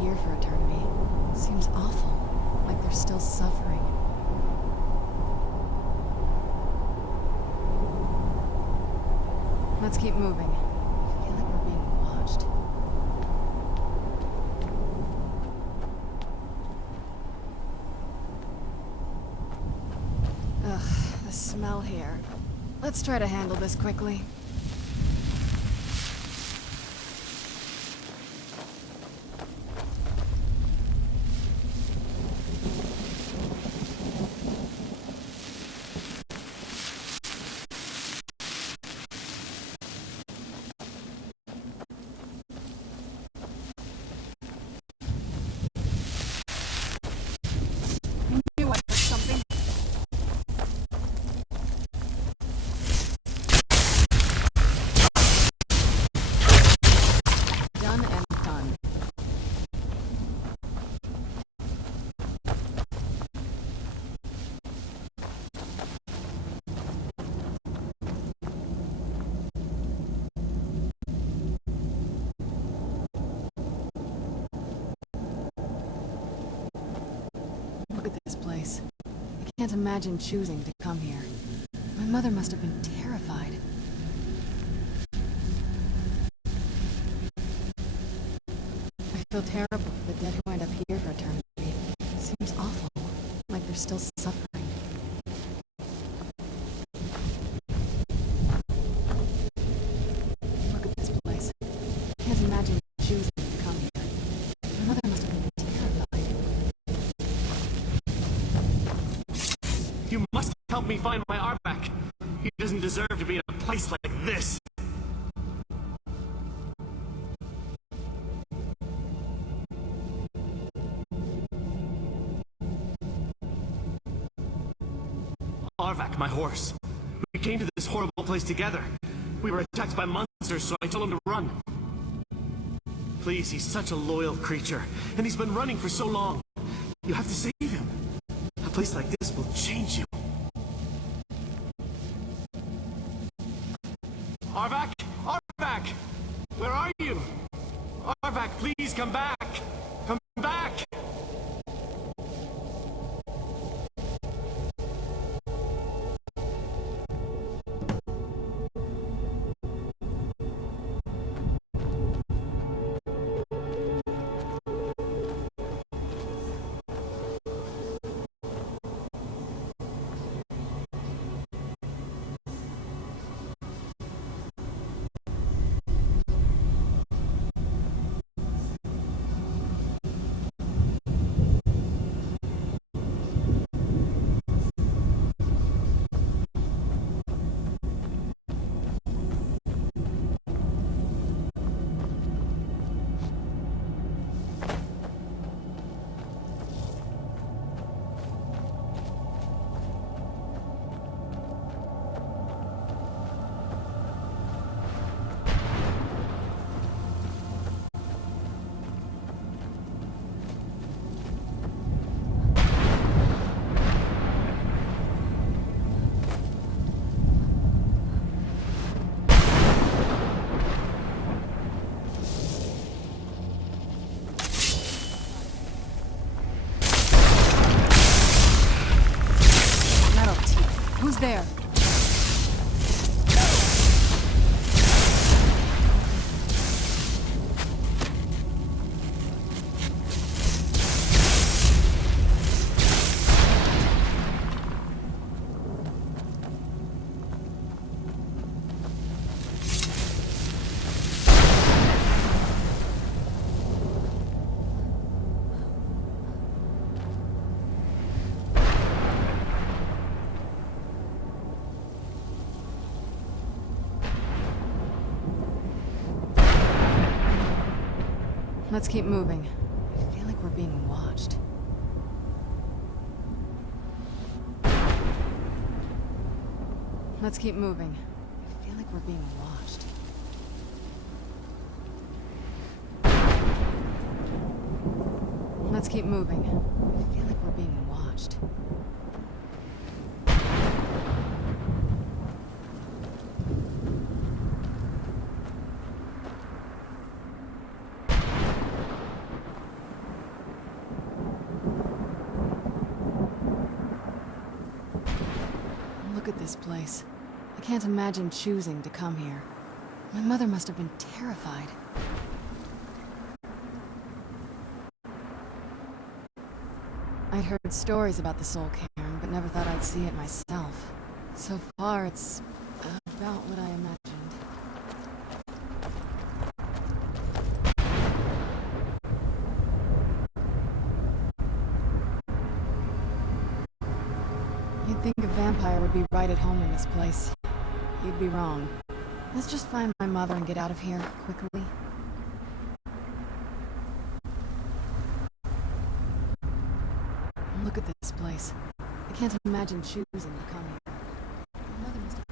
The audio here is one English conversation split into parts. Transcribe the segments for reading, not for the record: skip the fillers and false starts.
here for eternity. Seems awful, like they're still suffering. Let's keep moving. I feel like we're being watched. Ugh, the smell here. Let's try to handle this quickly. Look at this place. I can't imagine choosing to come here. My mother must have been terrified. I feel terrible for the dead who end up here for eternity. Seems awful, like they're still suffering. Look at this place. I can't imagine choosing to come here. My mother must have been terrified. You must help me find my Arvak. He doesn't deserve to be in a place like this. Arvak, my horse. We came to this horrible place together. We were attacked by monsters, so I told him to run. Please, he's such a loyal creature, and he's been running for so long. You have to save him. A place like this will change you. Arvak! Arvak! Where are you? Arvak, please come back! Come back! Who's there? Let's keep moving. I feel like we're being watched. Let's keep moving. I feel like we're being watched. Let's keep moving. I feel like we're being watched. Look at this place. I can't imagine choosing to come here. My mother must have been terrified. I'd heard stories about the soul cairn, but never thought I'd see it myself. So far, it's about what I imagined. You'd think a vampire would be right at home in this place. You'd be wrong. Let's just find my mother and get out of here, quickly. Look at this place. I can't imagine choosing to come here. My mother must have...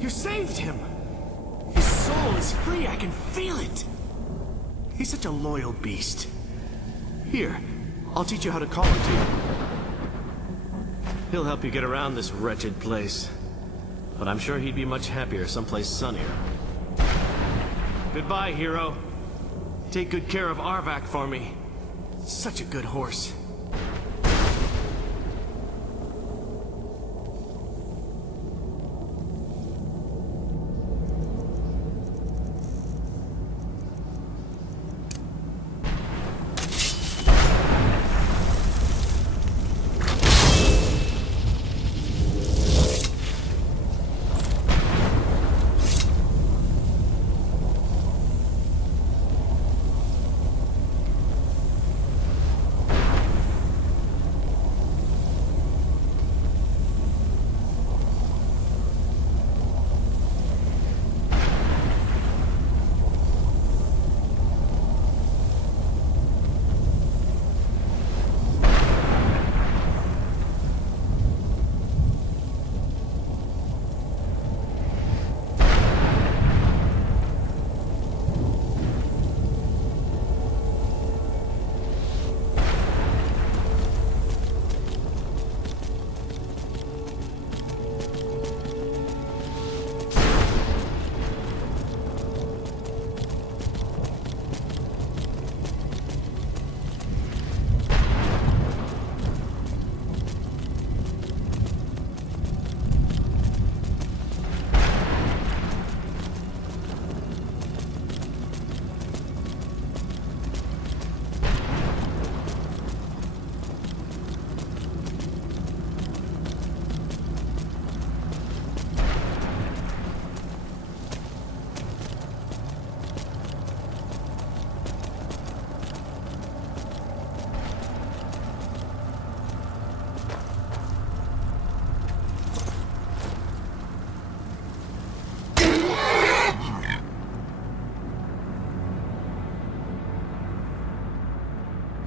You saved him! His soul is free, I can feel it! He's such a loyal beast. Here, I'll teach you how to call him to you. He'll help you get around this wretched place. But I'm sure he'd be much happier someplace sunnier. Goodbye, hero. Take good care of Arvak for me. Such a good horse.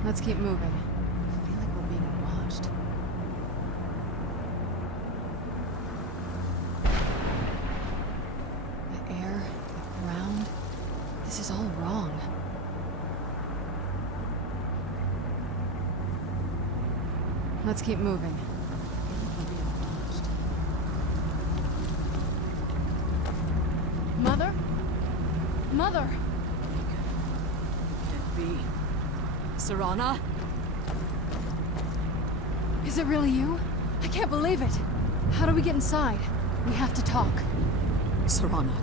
Let's keep moving. I feel like we're being watched. Let's keep moving. Mother? Mother! Can it be? Serana? Is it really you? I can't believe it. How do we get inside? We have to talk. Serana,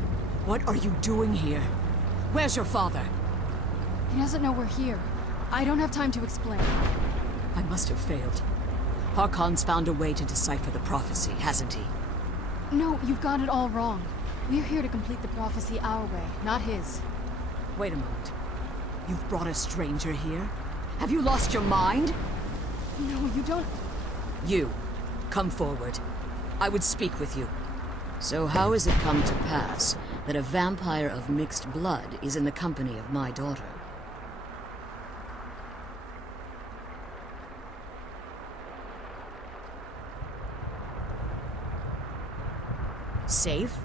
what are you doing here? Where's your father? He doesn't know we're here. I don't have time to explain. I must have failed. Harkon's found a way to decipher the prophecy, hasn't he? No, you've got it all wrong. We're here to complete the prophecy our way, not his. Wait a moment. You've brought a stranger here? Have you lost your mind? No, you don't... You, come forward. I would speak with you. So how has it come to pass that a vampire of mixed blood is in the company of my daughter? Safe?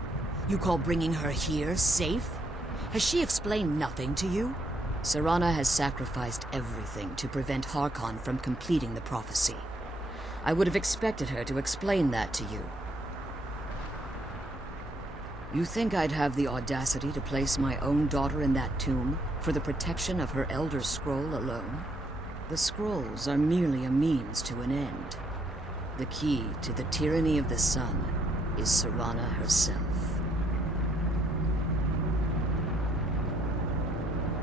You call bringing her here safe? Has she explained nothing to you? Serana has sacrificed everything to prevent Harkon from completing the prophecy. I would have expected her to explain that to you. You think I'd have the audacity to place my own daughter in that tomb for the protection of her Elder Scroll alone? The scrolls are merely a means to an end. The key to the tyranny of the sun is Serana herself.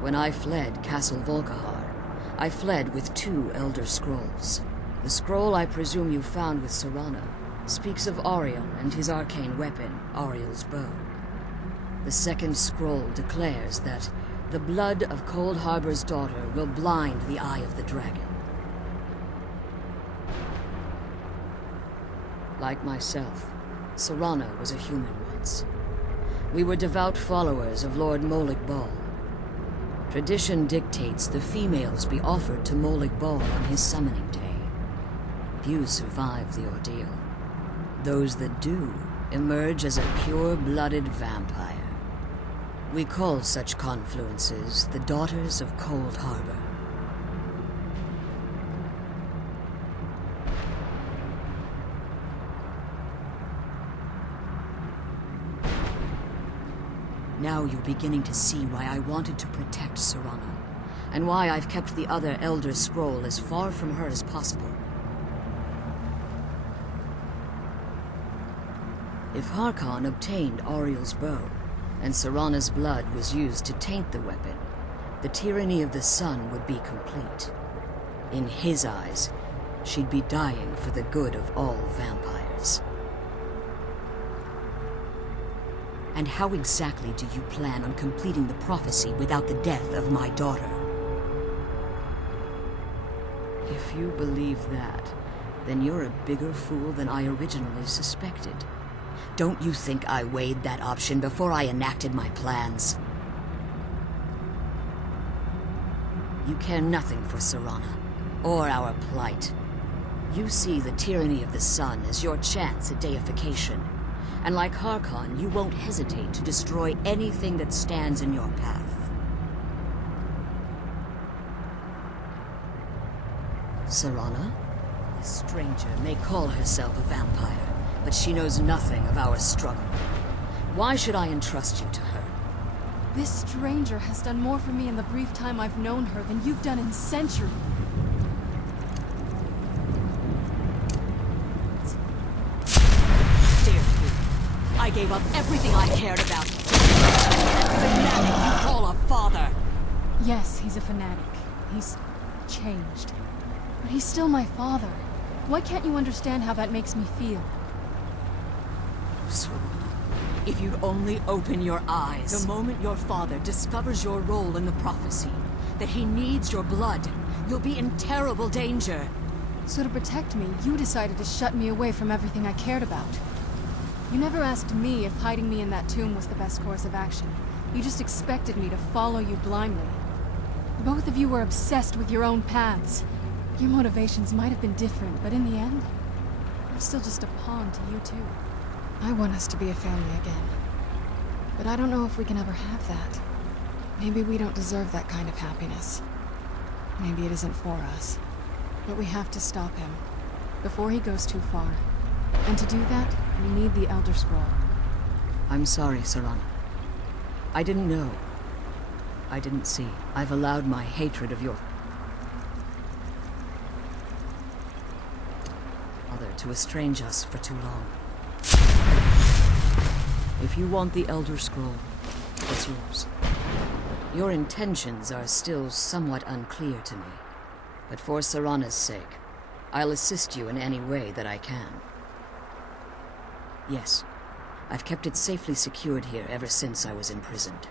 When I fled Castle Volkihar, I fled with 2 Elder Scrolls. The scroll I presume you found with Serana speaks of Ariel and his arcane weapon, Ariel's bow. The second scroll declares that the blood of Cold Harbor's daughter will blind the eye of the dragon. Like myself, Serana was a human once. We were devout followers of Lord Molig Bal. Tradition dictates the females be offered to Molig Bal on his summoning day. Few survive the ordeal. Those that do emerge as a pure-blooded vampire. We call such confluences the Daughters of Cold Harbor. Now you're beginning to see why I wanted to protect Serana, and why I've kept the other Elder Scroll as far from her as possible. If Harkon obtained Ariel's bow, and Serana's blood was used to taint the weapon, the tyranny of the sun would be complete. In his eyes, she'd be dying for the good of all vampires. And how exactly do you plan on completing the prophecy without the death of my daughter? If you believe that, then you're a bigger fool than I originally suspected. Don't you think I weighed that option before I enacted my plans? You care nothing for Serana, or our plight. You see the tyranny of the sun as your chance at deification. And like Harkon, you won't hesitate to destroy anything that stands in your path. Serana? This stranger may call herself a vampire, but she knows nothing of our struggle. Why should I entrust you to her? This stranger has done more for me in the brief time I've known her than you've done in centuries. I gave up everything I cared about. That fanatic you call a father. Yes, he's a fanatic. He's changed. But he's still my father. Why can't you understand how that makes me feel? Serana, if you'd only open your eyes. The moment your father discovers your role in the prophecy, that he needs your blood, you'll be in terrible danger. So to protect me, you decided to shut me away from everything I cared about. You never asked me if hiding me in that tomb was the best course of action. You just expected me to follow you blindly. Both of you were obsessed with your own paths. Your motivations might have been different, but in the end, I'm still just a pawn to you two. I want us to be a family again. But I don't know if we can ever have that. Maybe we don't deserve that kind of happiness. Maybe it isn't for us. But we have to stop him. before he goes too far. And to do that, we need the Elder Scroll. I'm sorry, Serana. I didn't know. I didn't see. I've allowed my hatred of your mother to estrange us for too long. If you want the Elder Scroll, it's yours. Your intentions are still somewhat unclear to me, but for Serana's sake, I'll assist you in any way that I can. Yes, I've kept it safely secured here ever since I was imprisoned.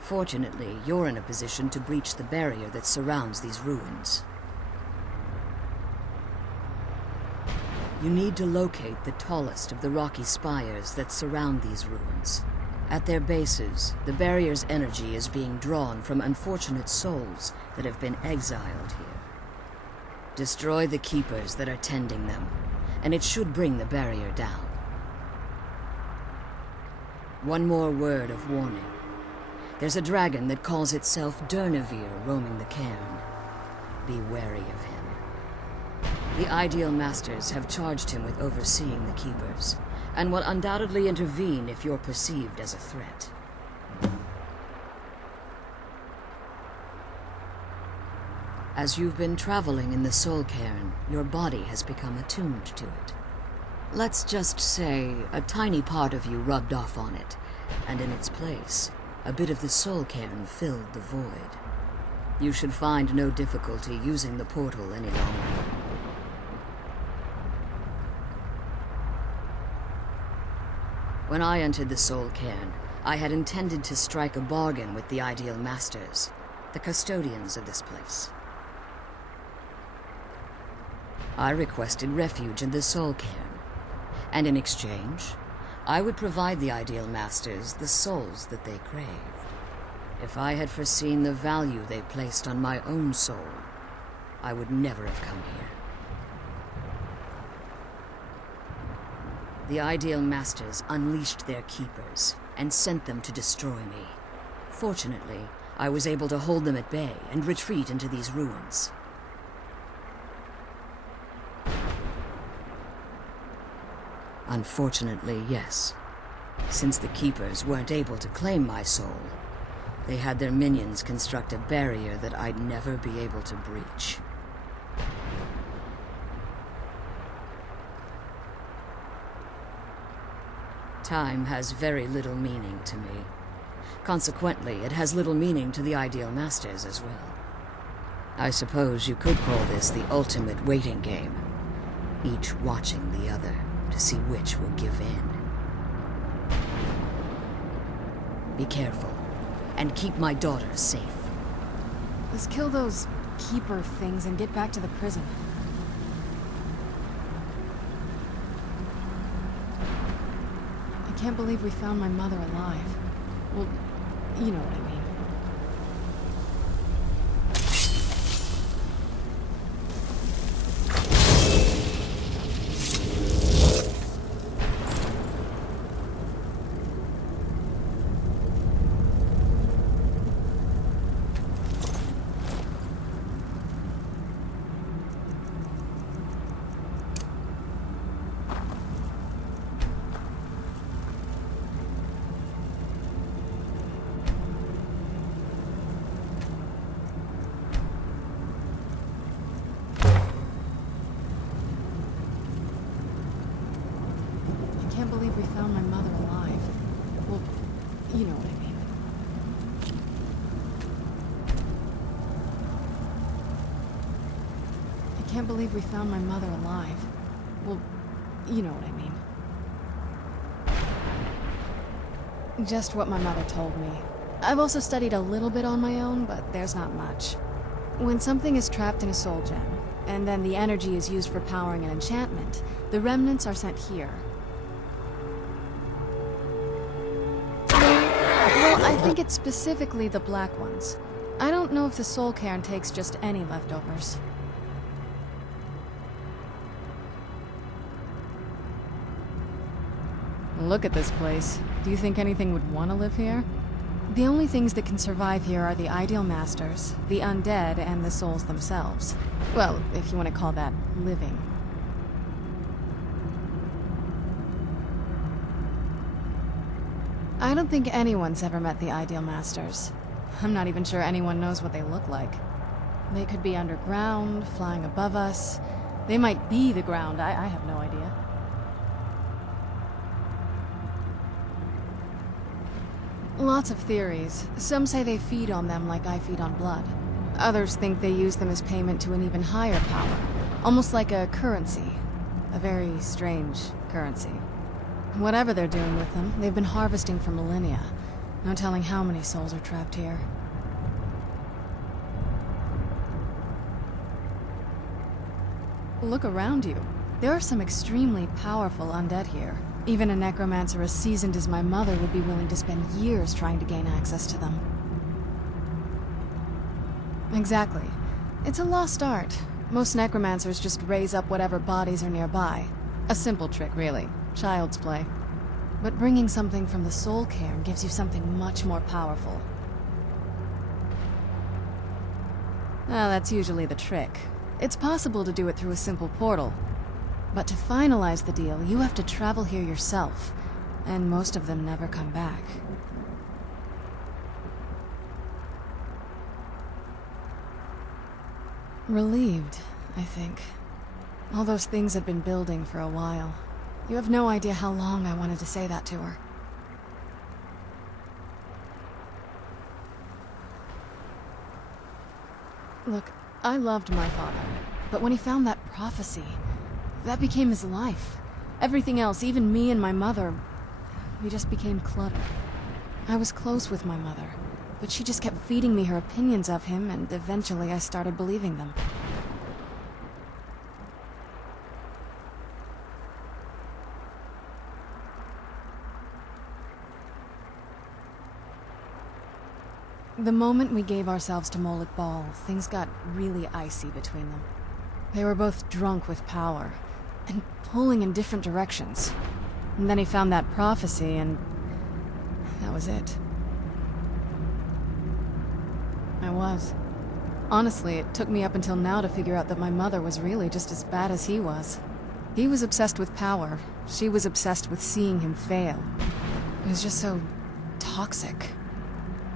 Fortunately, you're in a position to breach the barrier that surrounds these ruins. You need to locate the tallest of the rocky spires that surround these ruins. At their bases, the barrier's energy is being drawn from unfortunate souls that have been exiled here. Destroy the keepers that are tending them, and it should bring the barrier down. One more word of warning. There's a dragon that calls itself Durnevere roaming the cairn. Be wary of him. The Ideal Masters have charged him with overseeing the Keepers, and will undoubtedly intervene if you're perceived as a threat. As you've been traveling in the Soul Cairn, your body has become attuned to it. Let's just say a tiny part of you rubbed off on it, and in its place, a bit of the Soul Cairn filled the void. You should find no difficulty using the portal any longer. When I entered the Soul Cairn, I had intended to strike a bargain with the Ideal Masters, the custodians of this place. I requested refuge in the Soul Cairn, and in exchange, I would provide the Ideal Masters the souls that they craved. If I had foreseen the value they placed on my own soul, I would never have come here. The Ideal Masters unleashed their keepers and sent them to destroy me. Fortunately, I was able to hold them at bay and retreat into these ruins. Unfortunately, yes. Since the Keepers weren't able to claim my soul, they had their minions construct a barrier that I'd never be able to breach. Time has very little meaning to me. Consequently, it has little meaning to the Ideal Masters as well. I suppose you could call this the ultimate waiting game, each watching the other to see which will give in. Be careful, and keep my daughter safe. Let's kill those keeper things and get back to the prison. I can't believe we found my mother alive. Well, you know what I mean. I can't believe we found my mother alive. Well, you know what I mean. I can't believe we found my mother alive. Well, you know what I mean. Just what my mother told me. I've also studied a little bit on my own, but there's not much. When something is trapped in a soul gem, and then the energy is used for powering an enchantment, the remnants are sent here. Well, I think it's specifically the black ones. I don't know if the Soul Cairn takes just any leftovers. Look at this place. Do you think anything would want to live here? The only things that can survive here are the Ideal Masters, the undead, and the souls themselves. Well, if you want to call that living. I don't think anyone's ever met the Ideal Masters. I'm not even sure anyone knows what they look like. They could be underground, flying above us. They might be the ground, I have no idea. Lots of theories. Some say they feed on them like I feed on blood. Others think they use them as payment to an even higher power. Almost like a currency. A very strange currency. Whatever they're doing with them, they've been harvesting for millennia. No telling how many souls are trapped here. Look around you. There are some extremely powerful undead here. Even a necromancer as seasoned as my mother would be willing to spend years trying to gain access to them. Exactly. It's a lost art. Most necromancers just raise up whatever bodies are nearby. A simple trick, really. Child's play. But bringing something from the soul cairn gives you something much more powerful. Well, that's usually the trick. It's possible to do it through a simple portal. But to finalize the deal, you have to travel here yourself. And most of them never come back. Relieved, I think. All those things had been building for a while. You have no idea how long I wanted to say that to her. Look, I loved my father, but when he found that prophecy, that became his life. Everything else, even me and my mother, we just became clutter. I was close with my mother, but she just kept feeding me her opinions of him, and eventually I started believing them. The moment we gave ourselves to Molik Bal, things got really icy between them. They were both drunk with power, and pulling in different directions. And then he found that prophecy, and that was it. I was. Honestly, it took me up until now to figure out that my mother was really just as bad as he was. He was obsessed with power. She was obsessed with seeing him fail. It was just so toxic.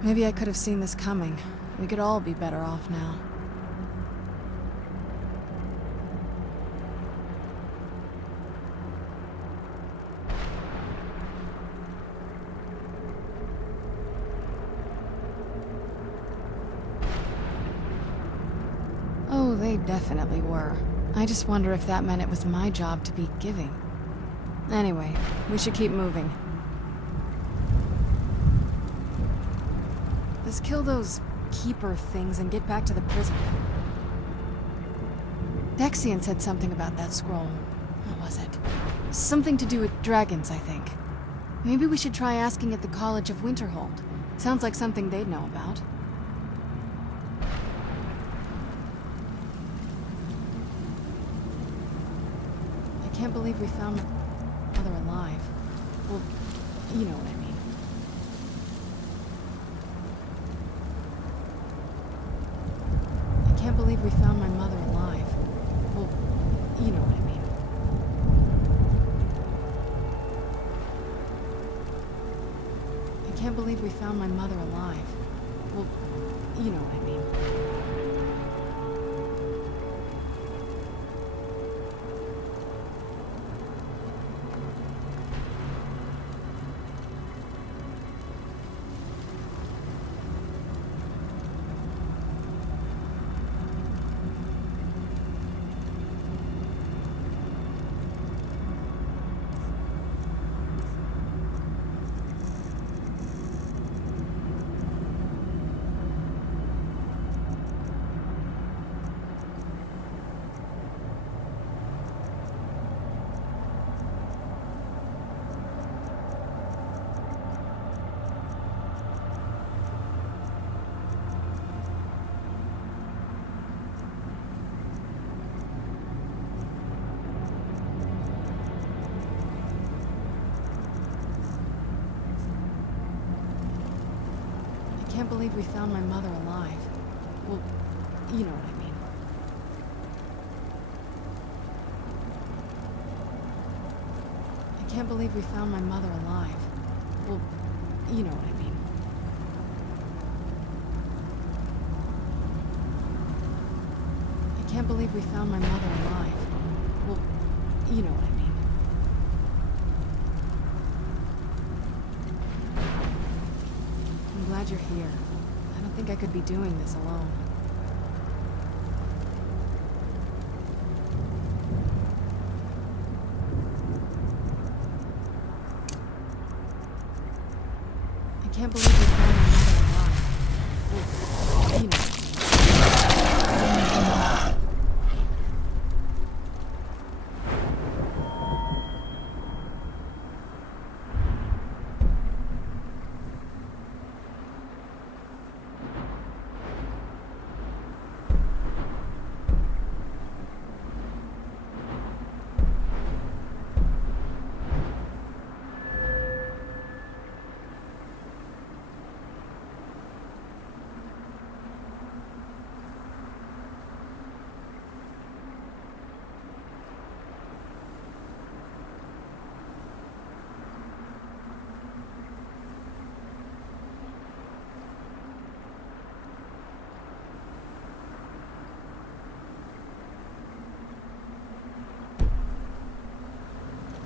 Maybe I could have seen this coming. We could all be better off now. Oh, they definitely were. I just wonder if that meant it was my job to be giving. Anyway, we should keep moving. Let's kill those keeper things and get back to the prison. Dexian said something about that scroll. What was it? Something to do with dragons, I think. Maybe we should try asking at the College of Winterhold. Sounds like something they'd know about. I can't believe we found my mother alive. Well, you know what I mean. I can't believe we found my mother alive. Well, you know what I mean. I can't believe we found my mother alive. Well, you know what I mean. I can't believe we found my mother alive. Well, you know what I mean. I can't believe we found my mother alive. Well, you know what I mean. I can't believe we found my mother alive. Well, you know what I mean. I'm glad you're here. I don't think I could be doing this alone. I can't believe we found my mother alive. Well, you know.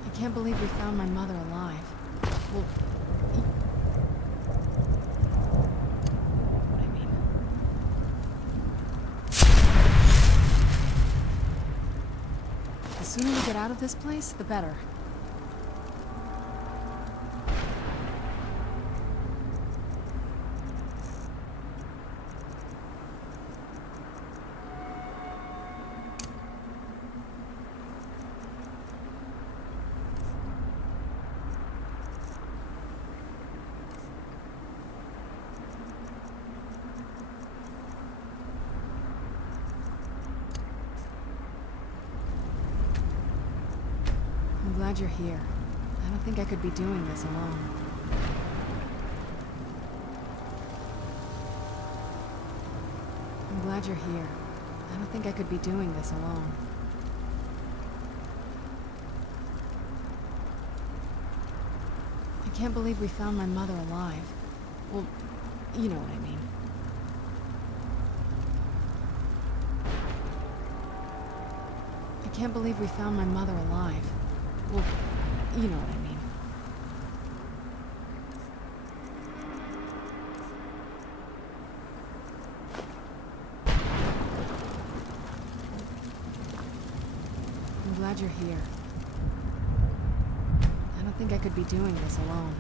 I can't believe we found my mother alive. Well, what I mean. The sooner we get out of this place, the better. I'm glad you're here. I don't think I could be doing this alone. I'm glad you're here. I don't think I could be doing this alone. I can't believe we found my mother alive. Well, you know what I mean. I can't believe we found my mother alive. Well, you know what I mean. I'm glad you're here. I don't think I could be doing this alone.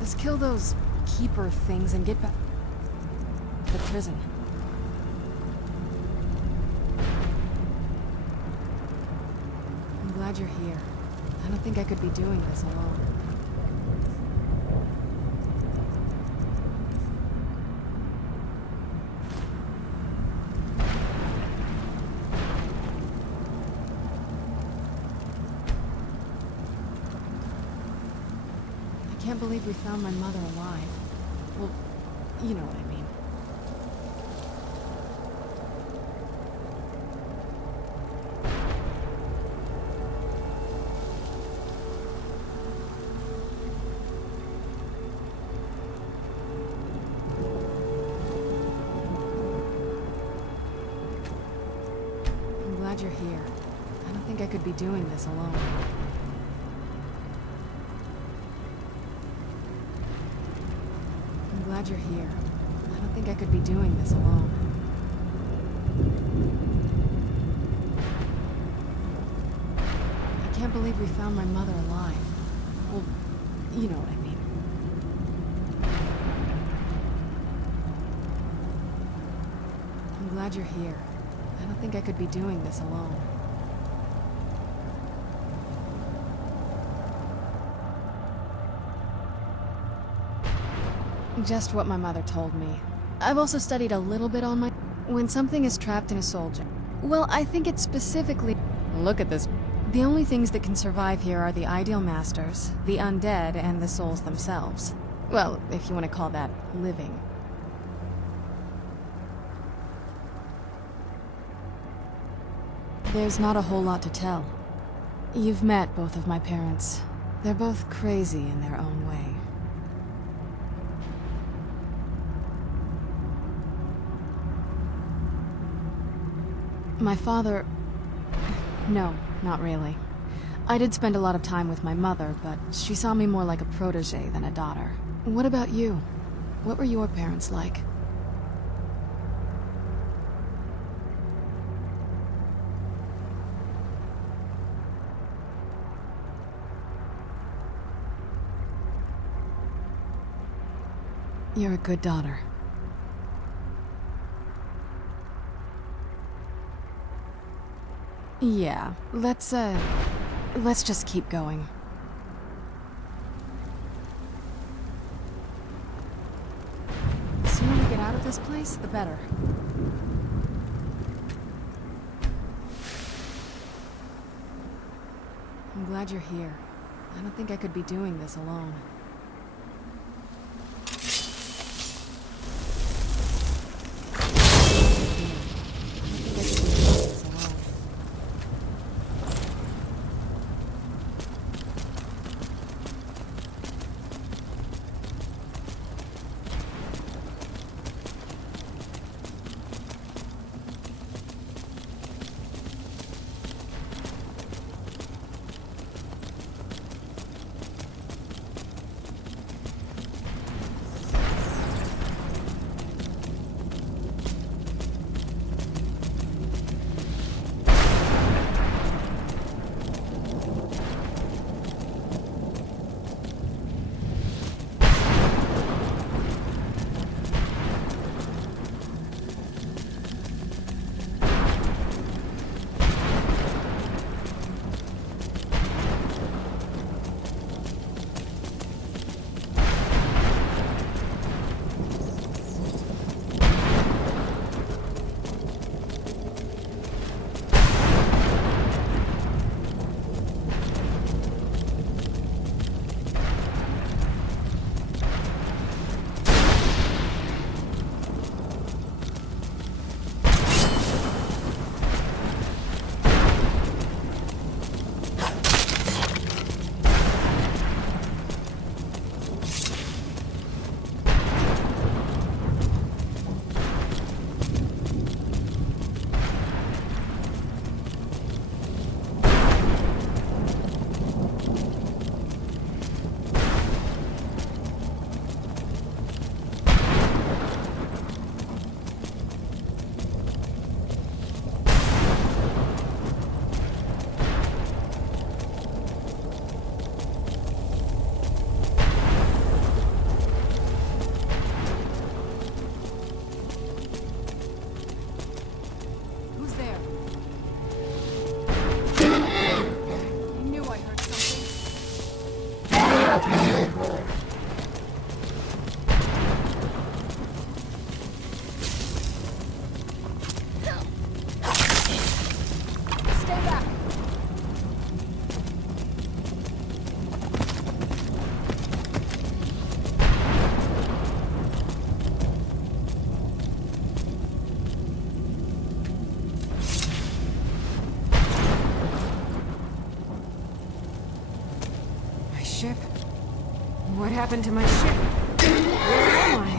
Let's kill those keeper things and get back to the prison. I'm glad you're here. I don't think I could be doing this alone. can't believe we found my mother alive. Well, you know what I mean. I'm glad you're here. I don't think I could be doing this alone. I'm glad you're here. I don't think I could be doing this alone. I can't believe we found my mother alive. Well, you know what I mean. I'm glad you're here. I don't think I could be doing this alone. Just what my mother told me. I've also studied a little bit on my... When something is trapped in a soldier... Well, I think it's specifically... Look at this. The only things that can survive here are the ideal masters, the undead, and the souls themselves. Well, if you want to call that living. There's not a whole lot to tell. You've met both of my parents. They're both crazy in their own way. My father... No, not really. I did spend a lot of time with my mother, but she saw me more like a protege than a daughter. What about you? What were your parents like? You're a good daughter. Yeah, let's just keep going. The sooner we get out of this place, the better. I'm glad you're here. I don't think I could be doing this alone. ship? What happened to my ship? Where am I?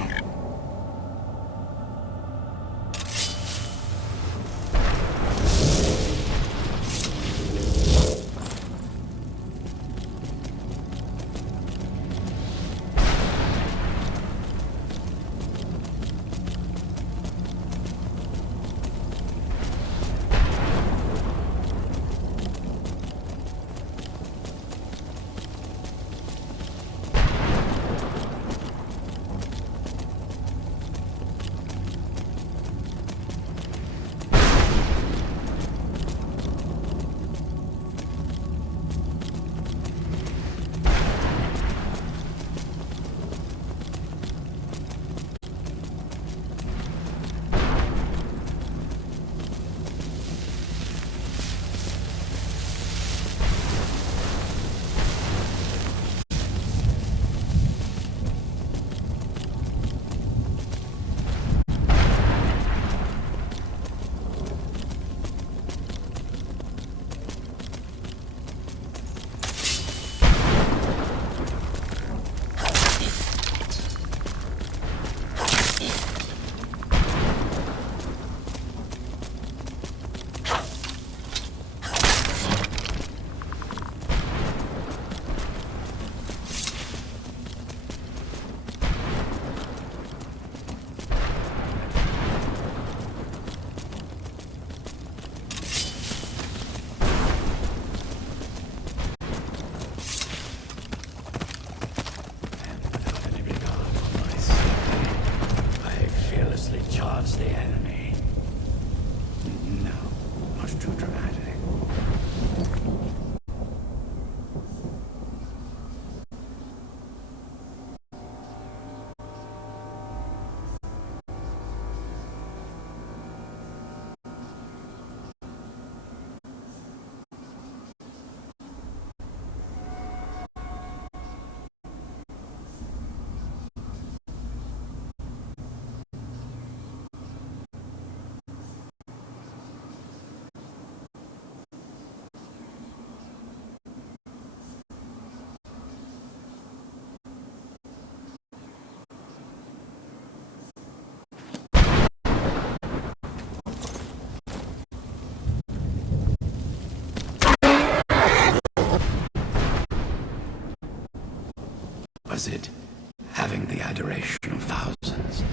The enemy. No, much too dramatic. Was it having the adoration of thousands?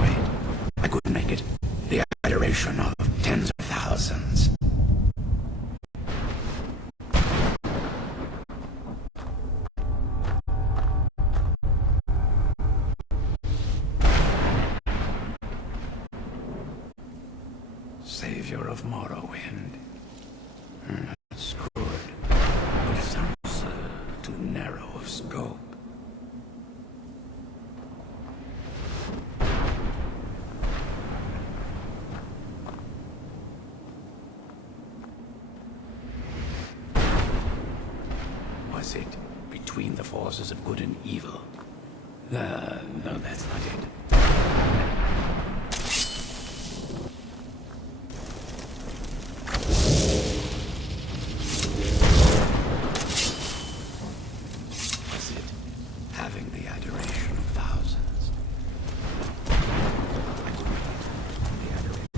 Wait, I couldn't make it. The adoration of tens of thousands. Savior of Morrowind. That's good, but it sounds too narrow of scope. Was it between the forces of good and evil? No, that's not it. Having the adoration of thousands. I couldn't make it. The adoration.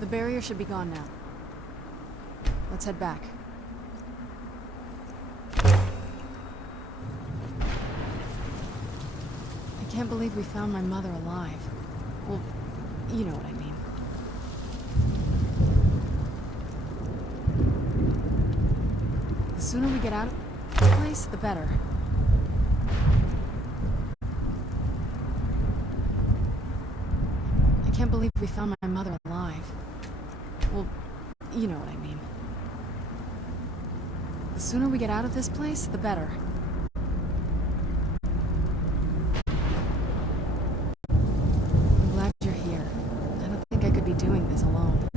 The barrier should be gone now. Let's head back. I can't believe we found my mother alive. Well, you know what I mean. The sooner we get out of this place, the better. I can't believe we found my mother alive. Well, you know what I mean. The sooner we get out of this place, the better. I'm glad you're here. I don't think I could be doing this alone.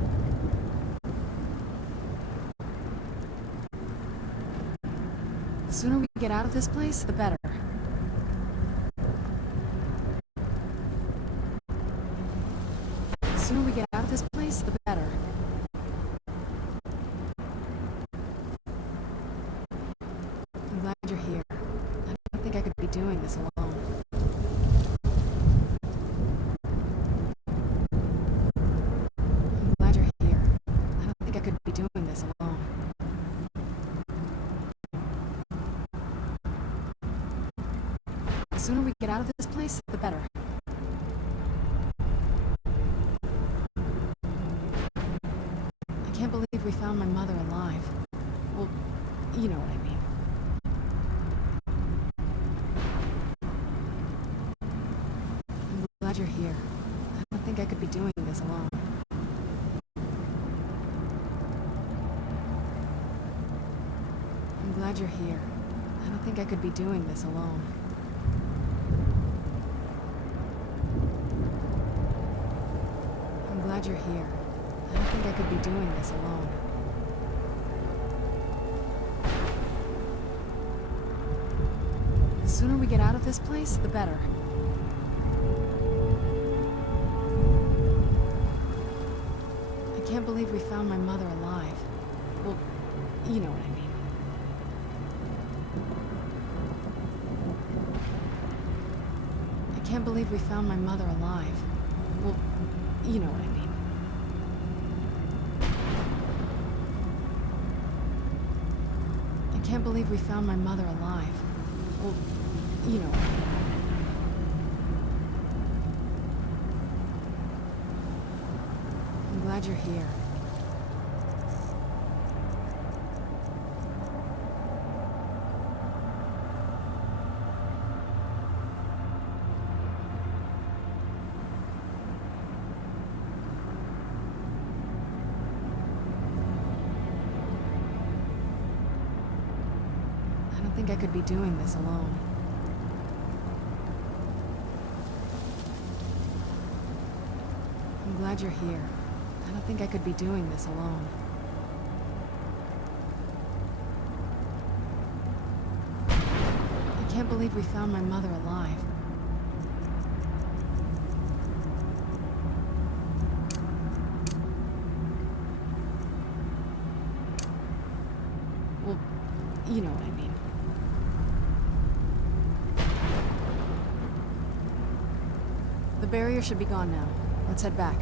The sooner we get out of this place, the better. The sooner we get out of this place, the better. I'm glad you're here. I don't think I could be doing this alone. I'm glad you're here. I don't think I could be doing this alone. The sooner we get out of this place, the better. I can't believe we found my mother alive. Well, you know what I mean. I'm glad you're here. I don't think I could be doing this alone. I'm glad you're here. I don't think I could be doing this alone. I'm glad you're here. I don't think I could be doing this alone. The sooner we get out of this place, the better. I can't believe we found my mother alive. Well, you know what I mean. I can't believe we found my mother alive. Well, you know what I mean. I can't believe we found my mother alive. Well, you know what I mean. I'm glad you're here. I don't think I could be doing this alone. I'm glad you're here. I don't think I could be doing this alone. I can't believe we found my mother alive. Well, you know what I mean. The barrier should be gone now. Let's head back.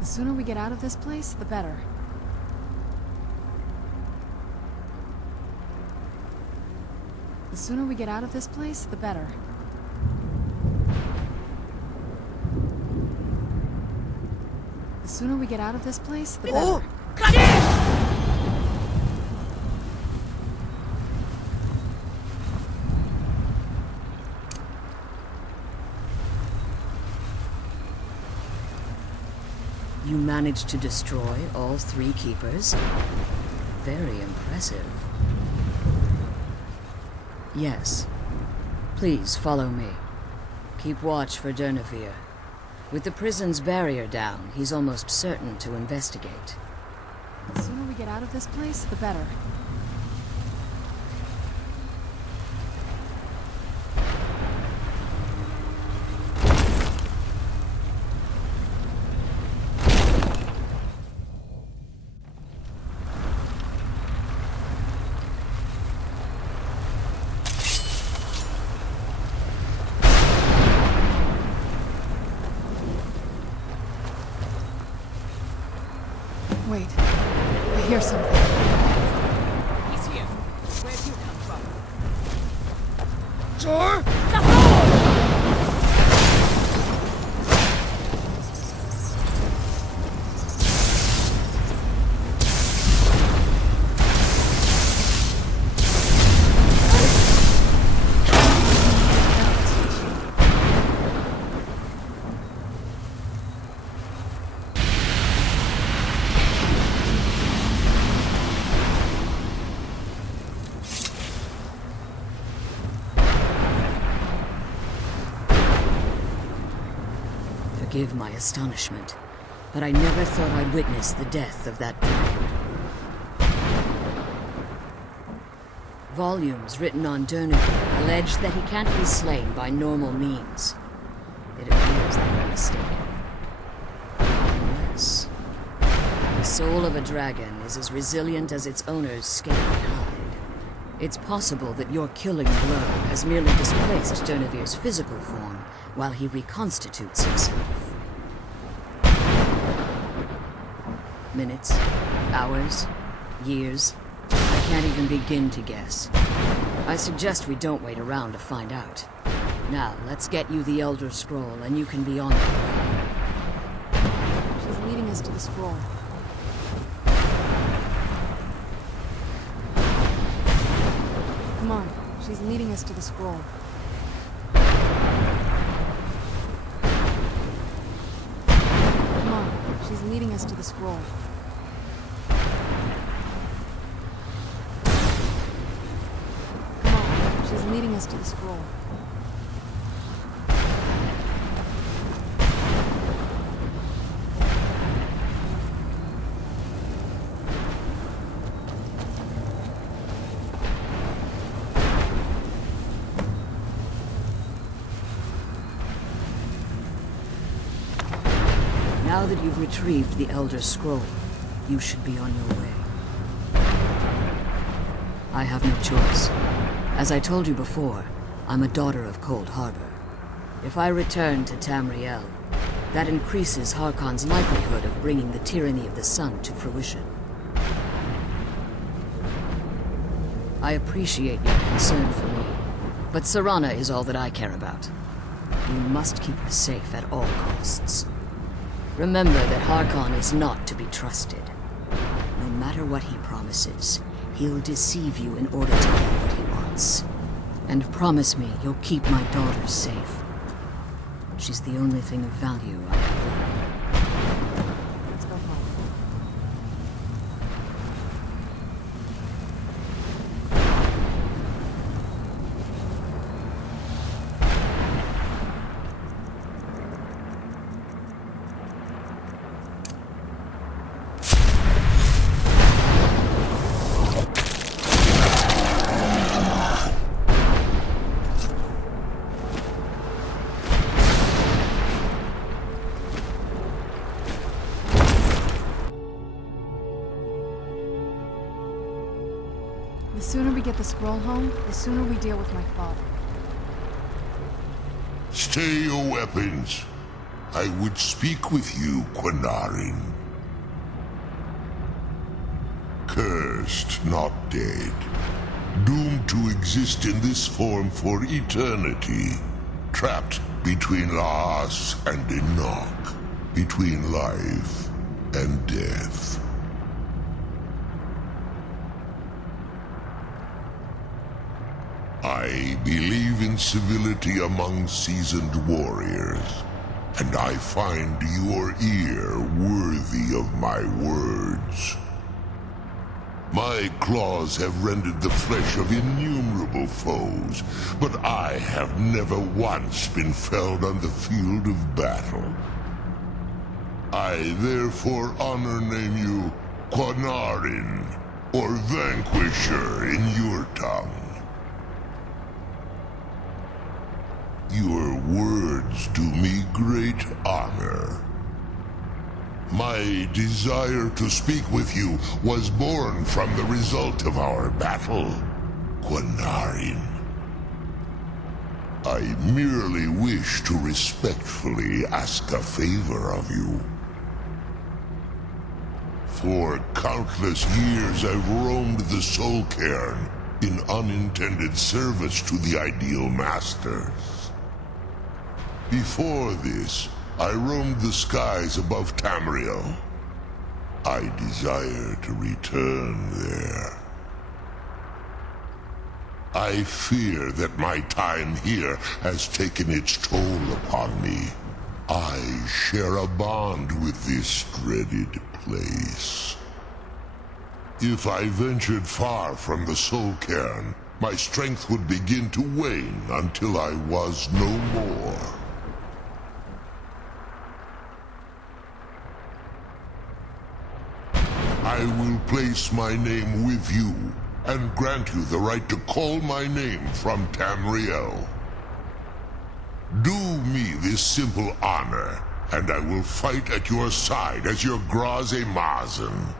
The sooner we get out of this place, the better. The sooner we get out of this place, the better. The sooner we get out of this place, the better. You managed to destroy all 3 keepers? Very impressive. Yes. Please follow me. Keep watch for Durnevere. With the prison's barrier down, he's almost certain to investigate. The sooner we get out of this place, the better. traitor! Forgive my astonishment, but I never thought I'd witness the death of that dragon. Volumes written on Durneville allege that he can't be slain by normal means. It appears they were mistaken. Unless the soul of a dragon is as resilient as its owner's scaly hide. It's possible that your killing blow has merely displaced Durnevir's physical form while he reconstitutes himself. Minutes, hours, years. I can't even begin to guess. I suggest we don't wait around to find out. Now, let's get you the Elder Scroll, and you can be on your way. She's leading us to the scroll. Come on, she's leading us to the scroll. Come on, she's leading us to the scroll. Come on, she's leading us to the scroll. Now that you've retrieved the Elder Scroll, you should be on your way. I have no choice. As I told you before, I'm a daughter of Cold Harbor. If I return to Tamriel, that increases Harkon's likelihood of bringing the tyranny of the sun to fruition. I appreciate your concern for me, but Serana is all that I care about. You must keep her safe at all costs. Remember that Harkon is not to be trusted. No matter what he promises, he'll deceive you in order to get what he wants. And promise me you'll keep my daughter safe. She's the only thing of value I have left. Let's go home. The sooner we get the scroll home, the sooner we deal with my father. Stay your weapons. I would speak with you, Quinarin. Cursed, not dead. Doomed to exist in this form for eternity. Trapped between Laas and Enoch. Between life and death. I believe in civility among seasoned warriors, and I find your ear worthy of my words. My claws have rended the flesh of innumerable foes, but I have never once been felled on the field of battle. I therefore honor name you Quinarin, or Vanquisher in your tongue. Your words do me great honor. My desire to speak with you was born from the result of our battle, Quinarin. I merely wish to respectfully ask a favor of you. For countless years I've roamed the Soul Cairn, in unintended service to the ideal masters. Before this, I roamed the skies above Tamriel. I desire to return there. I fear that my time here has taken its toll upon me. I share a bond with this dreaded place. If I ventured far from the Soul Cairn, my strength would begin to wane until I was no more. I will place my name with you and grant you the right to call my name from Tamriel. Do me this simple honor, and I will fight at your side as your Graze-Mazen,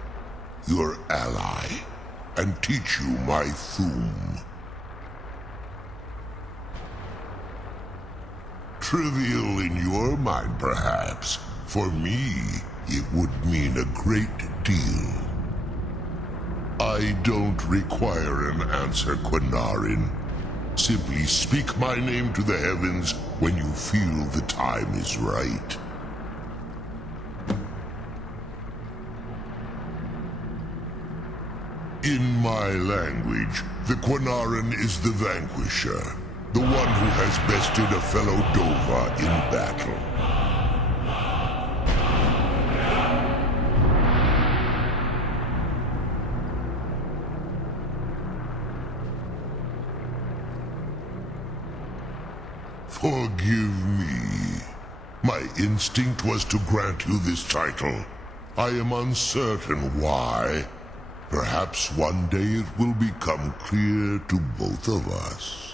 your ally, and teach you my Thum. Trivial in your mind, perhaps. For me, it would mean a great deal. I don't require an answer, Quinarin. Simply speak my name to the heavens when you feel the time is right. In my language, the Quinarin is the vanquisher, the one who has bested a fellow Dova in battle. Forgive me. My instinct was to grant you this title. I am uncertain why. Perhaps one day it will become clear to both of us.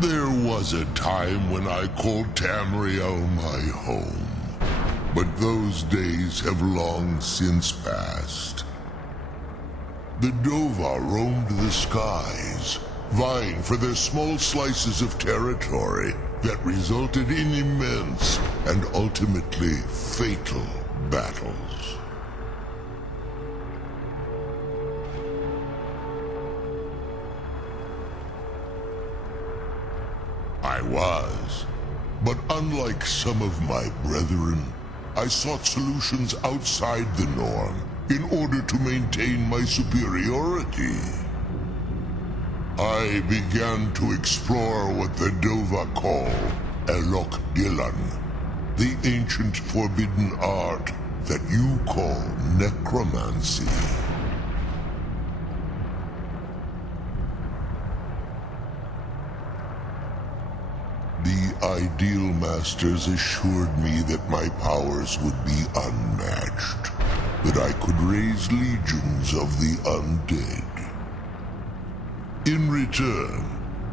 There was a time when I called Tamriel my home, but those days have long since passed. The Dova roamed the skies, vying for their small slices of territory that resulted in immense and ultimately fatal battles. I was. But unlike some of my brethren, I sought solutions outside the norm in order to maintain my superiority. I began to explore what the Dova call Elok Dilan, the ancient forbidden art that you call necromancy. The Ideal Masters assured me that my powers would be unmatched, that I could raise legions of the undead. In return,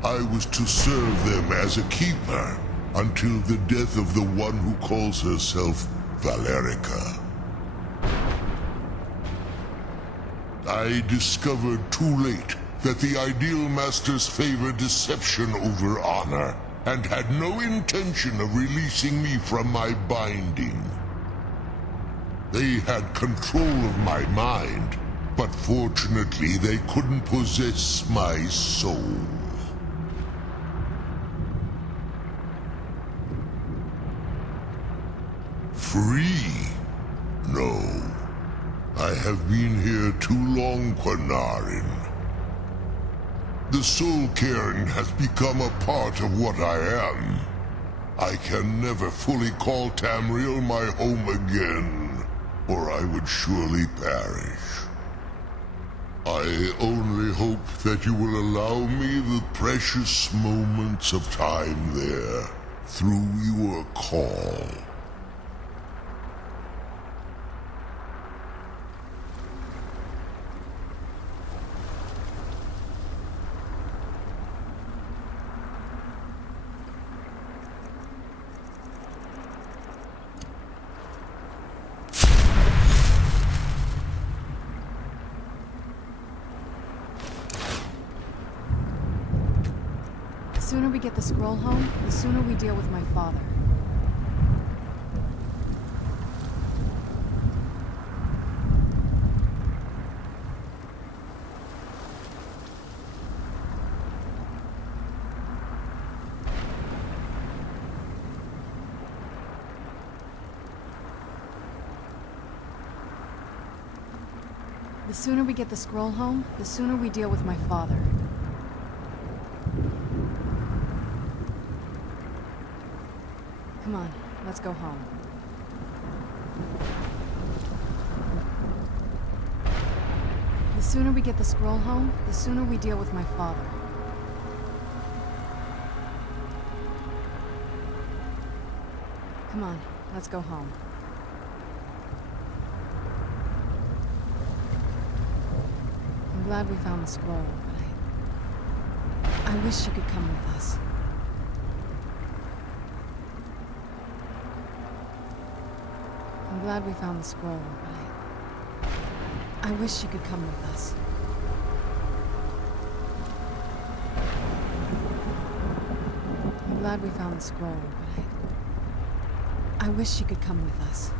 I was to serve them as a keeper until the death of the one who calls herself Valerica. I discovered too late that the Ideal Masters favor deception over honor, and had no intention of releasing me from my binding. They had control of my mind, but fortunately they couldn't possess my soul. Free? No. I have been here too long, Quinarin. The Soul Cairn has become a part of what I am. I can never fully call Tamriel my home again, or I would surely perish. I only hope that you will allow me the precious moments of time there, through your call. sooner we get the scroll home, the sooner we deal with my father. The sooner we get the scroll home, the sooner we deal with my father. Come on, let's go home. The sooner we get the scroll home, the sooner we deal with my father. Come on, let's go home. I'm glad we found the scroll, but I wish you could come with us. I'm glad we found the scroll, but I wish you could come with us. I'm glad we found the scroll, but I wish you could come with us.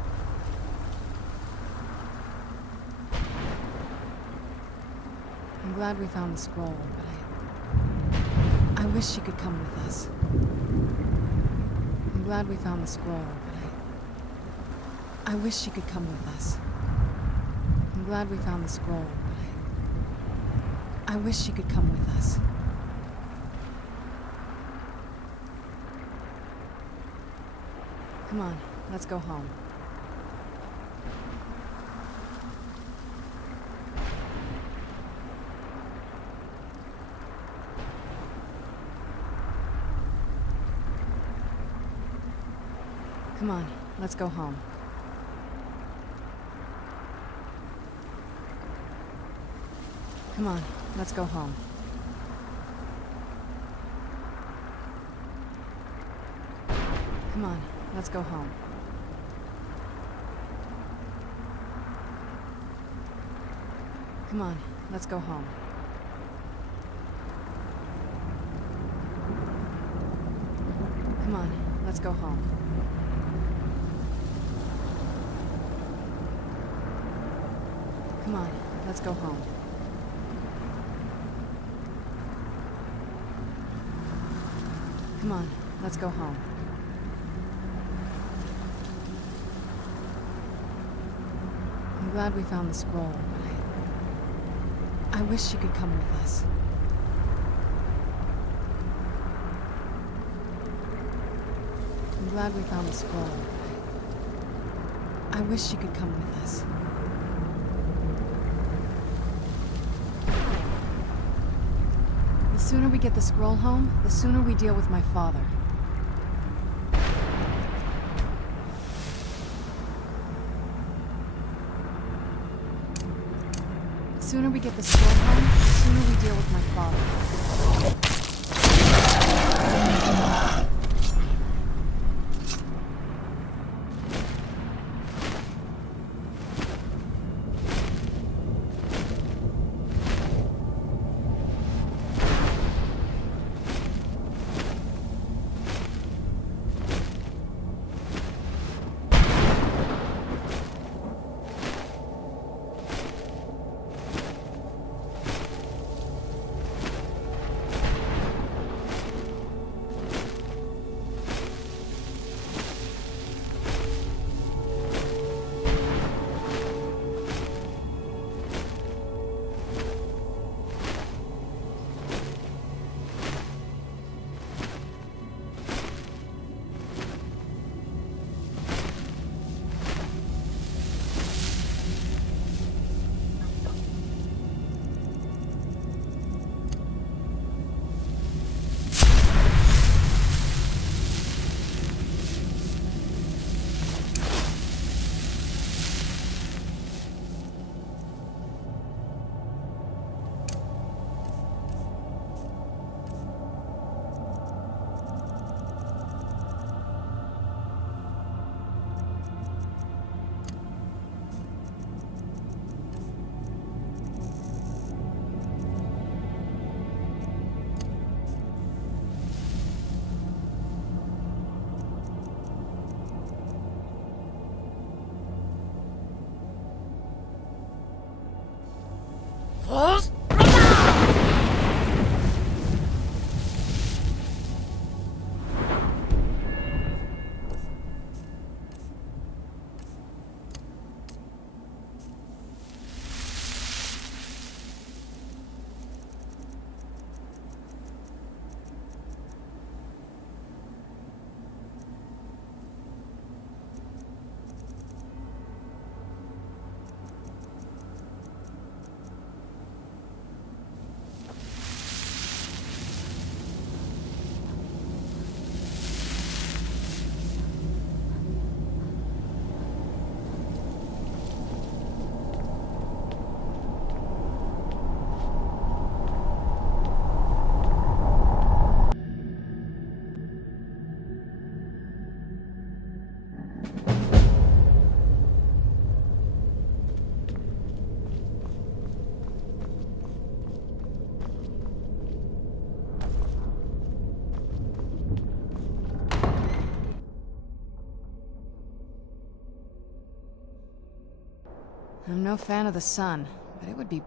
I'm glad we found the scroll, but I wish you could come with us. I'm glad we found the scroll, but I wish you could come with us. I'm glad we found the scroll, but I wish you could come with us. Come on, let's go home. Come on, let's go home. Come on, let's go home. Come on, let's go home. Come on, let's go home. Come on, let's go home. Come on, let's go home. Come on, let's go home. I'm glad we found the scroll, but I wish you could come with us. I'm glad we found the scroll, but I wish you could come with us. The sooner we get the scroll home, the sooner we deal with my father. The sooner we get the scroll home, the sooner we deal with my father. I'm no fan of the sun, but it would be...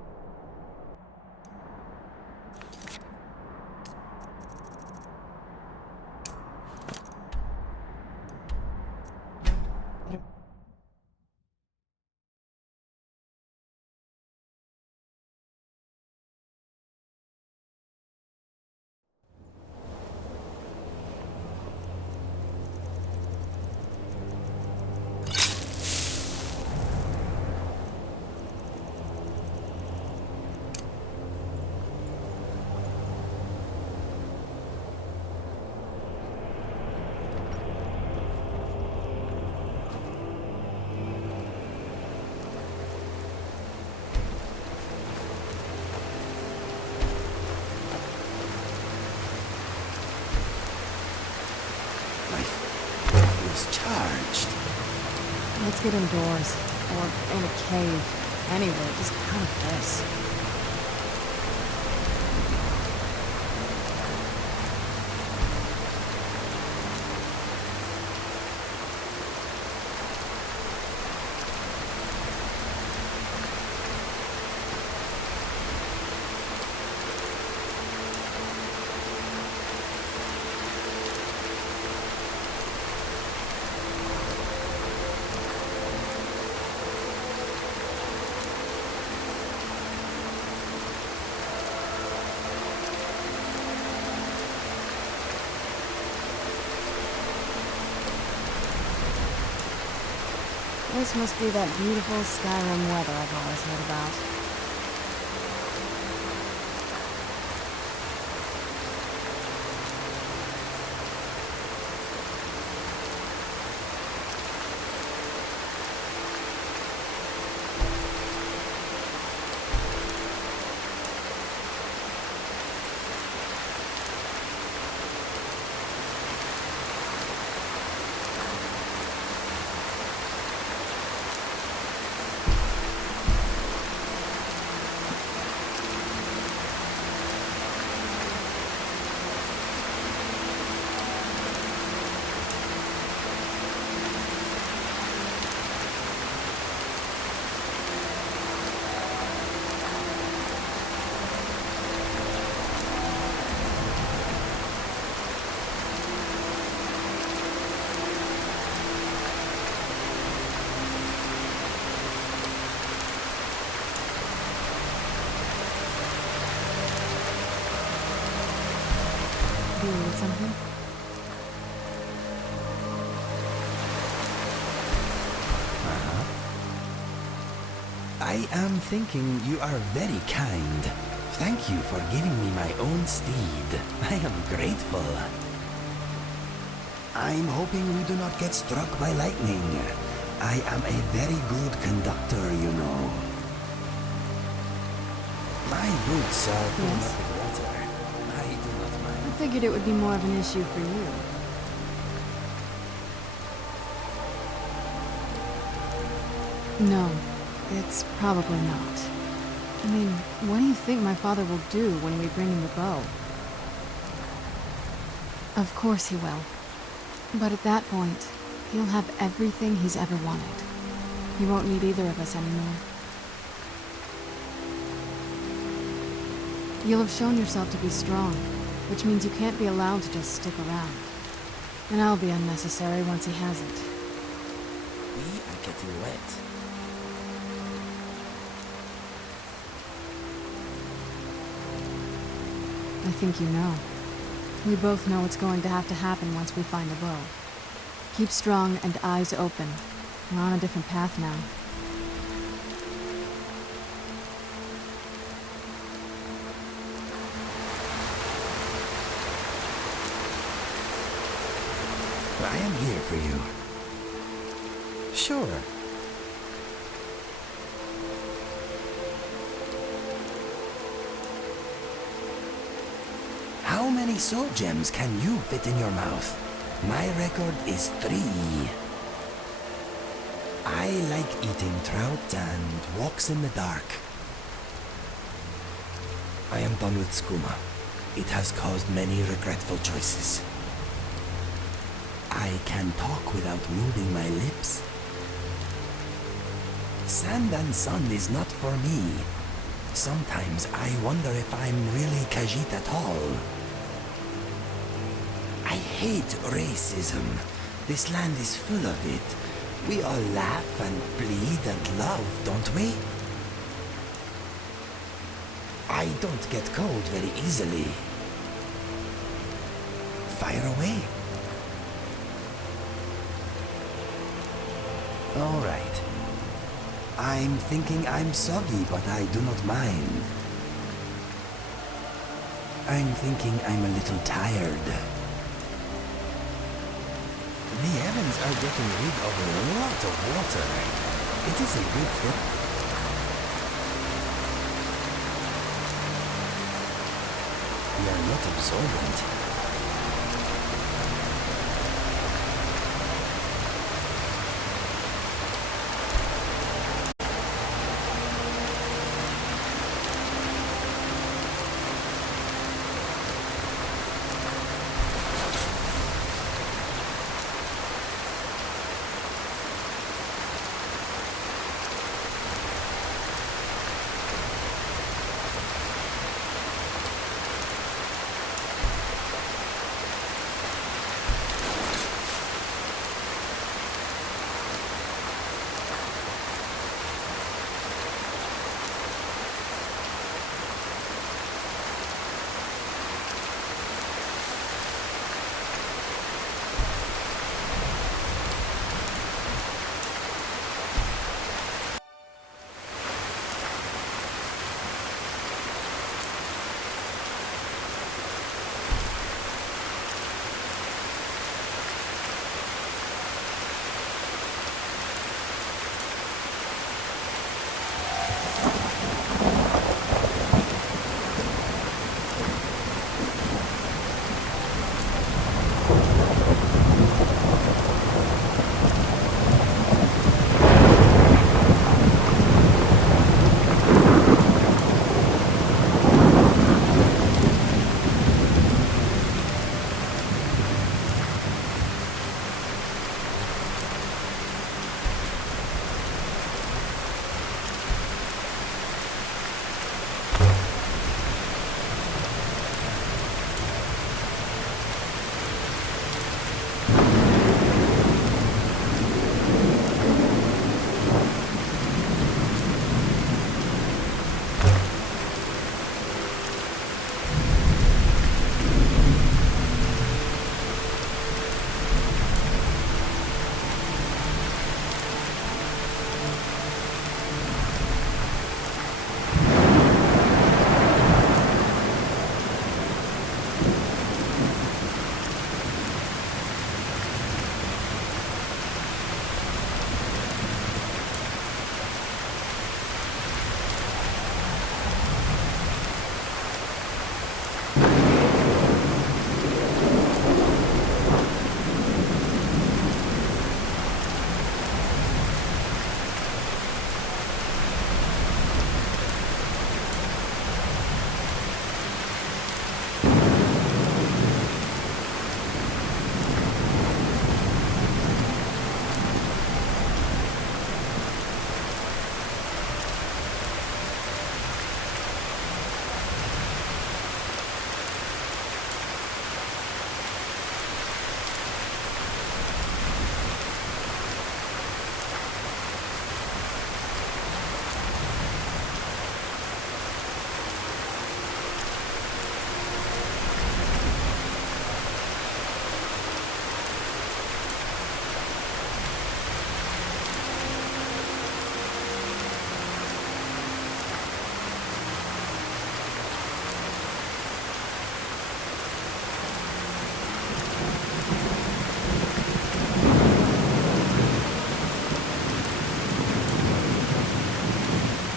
My feels charged. Let's get indoors. Or in a cave. Anywhere, just out of this. This must be that beautiful Skyrim weather I've always heard about. Do you need something? I am thinking you are very kind. Thank you for giving me my own steed. I am grateful. I'm hoping we do not get struck by lightning. I am a very good conductor, you know. My boots are filled up with water. I do not I mind. figured it would be more of an issue for you. No, it's probably not. I mean, what do you think my father will do when we bring him the bow? Of course he will. But at that point, he'll have everything he's ever wanted. He won't need either of us anymore. You'll have shown yourself to be strong, which means you can't be allowed to just stick around. And I'll be unnecessary once he hasn't. We are getting wet. I think you know. We both know what's going to have to happen once we find the bow. Keep strong and eyes open. We're on a different path now. I am here for you. Sure. How many soul gems can you fit in your mouth? My record is 3. I like eating trout and walks in the dark. I am done with skooma. It has caused many regretful choices. I can talk without moving my lips. Sand and sun is not for me. Sometimes I wonder if I'm really Khajiit at all. I hate racism. This land is full of it. We all laugh and bleed and love, don't we? I don't get cold very easily. Fire away. All right. I'm thinking I'm soggy, but I do not mind. I'm thinking I'm a little tired. The heavens are getting rid of a lot of water. It is a good thing. We are not absorbent.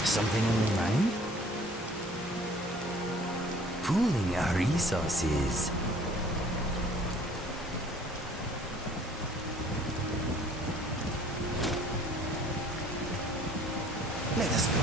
Something on your mind? Pooling our resources. Let us go.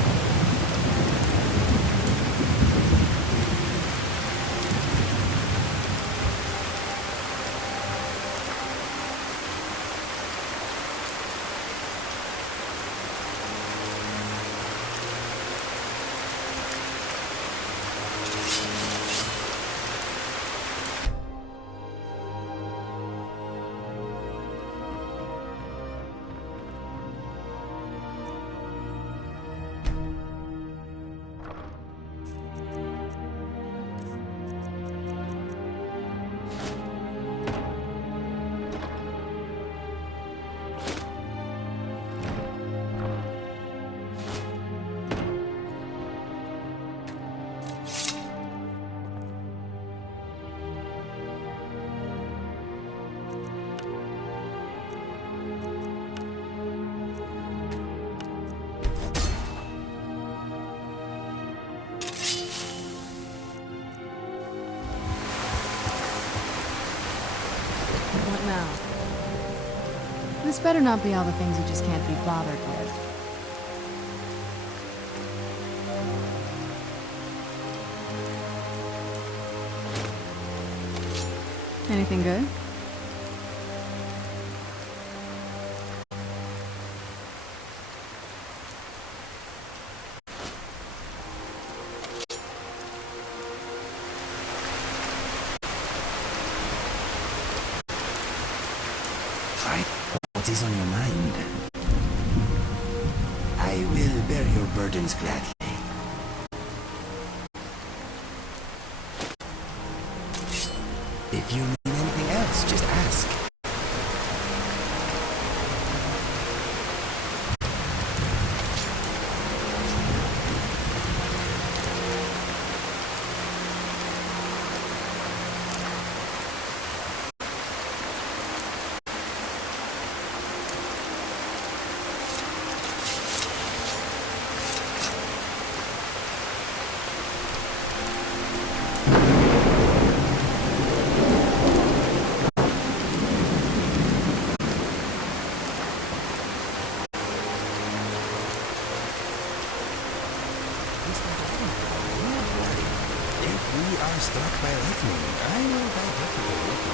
Now, this better not be all the things you just can't be bothered with. Anything good? What is on your mind? I will bear your burdens gladly. If you need anything else, just ask. If we are struck by lightning, I will identify with you.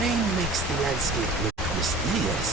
Rain makes the landscape look mysterious.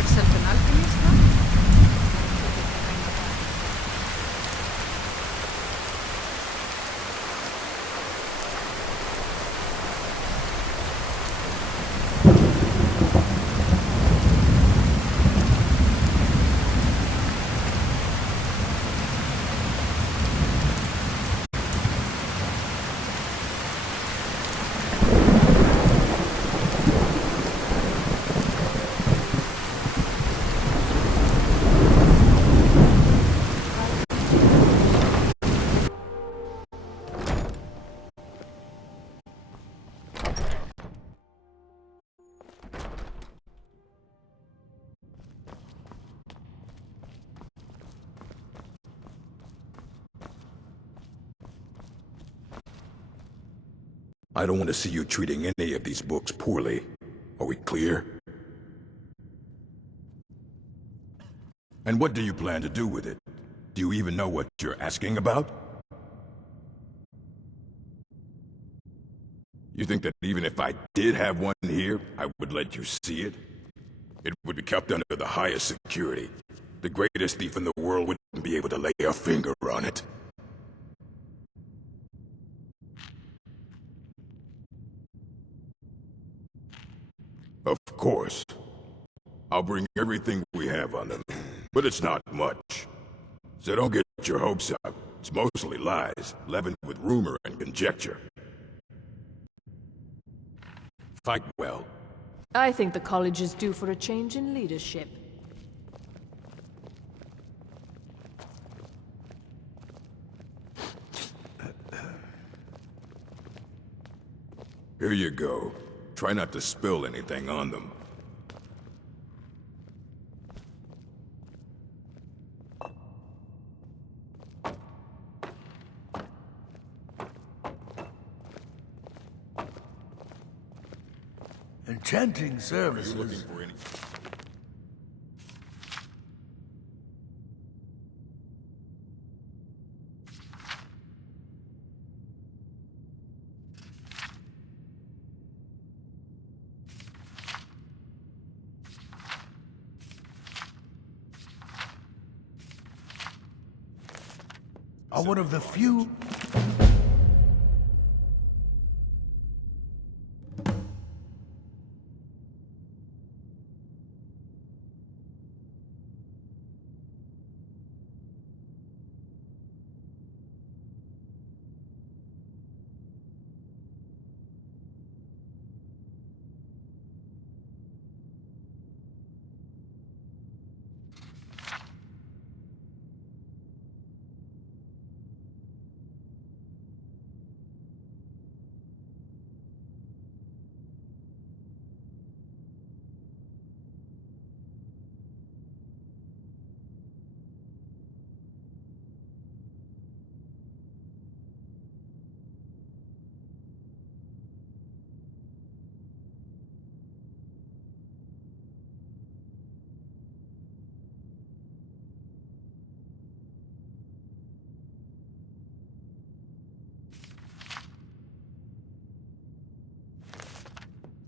yourself an alchemist, I don't want to see you treating any of these books poorly. Are we clear? And what do you plan to do with it? Do you even know what you're asking about? You think that even if I did have one here, I would let you see it? It would be kept under the highest security. The greatest thief in the world wouldn't be able to lay a finger on it. Of course. I'll bring everything we have on them, but it's not much. So don't get your hopes up. It's mostly lies, leavened with rumor and conjecture. Fight well. I think the college is due for a change in leadership. Here you go. Try not to spill anything on them. Enchanting Are you services. looking for any... Are one of the few.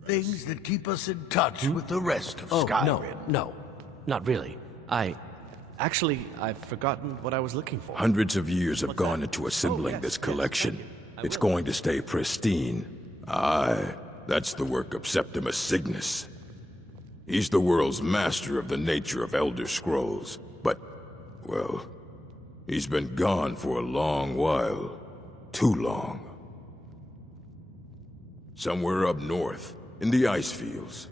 Things that keep us in touch with the rest of Oh, Skyrim. no, not really. Actually, I've forgotten what I was looking for. Hundreds of years have What's gone that? into assembling Oh, yes, this yes, collection. thank you. I It's will. going to stay pristine. Aye, that's the work of Septimus Cygnus. He's the world's master of the nature of Elder Scrolls. But, well, he's been gone for a long while. Too long. Somewhere up north, in the ice fields.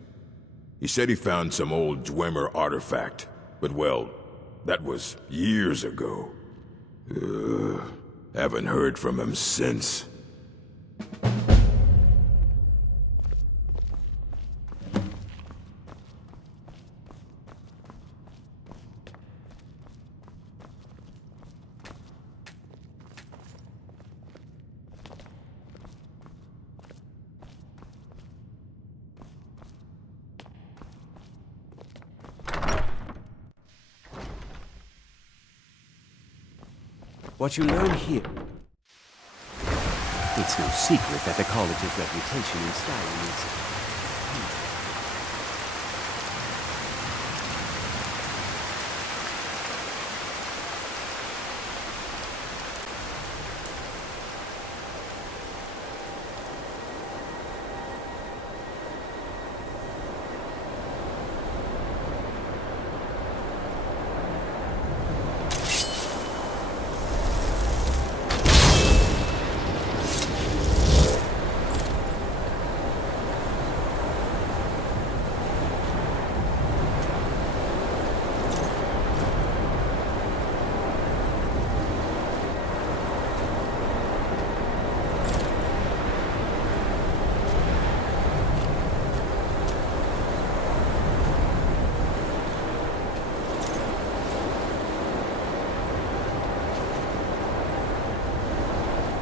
He said he found some old Dwemer artifact, but well, that was years ago. Haven't heard from him since. What you learn here... It's no secret that the college's reputation in Skyrim is...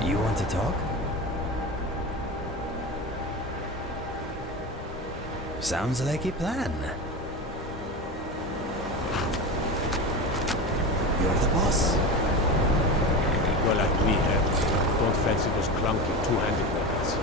You want to talk? Sounds like a plan. You're the boss. You're like me, eh? Don't fancy those clunky two-handed weapons.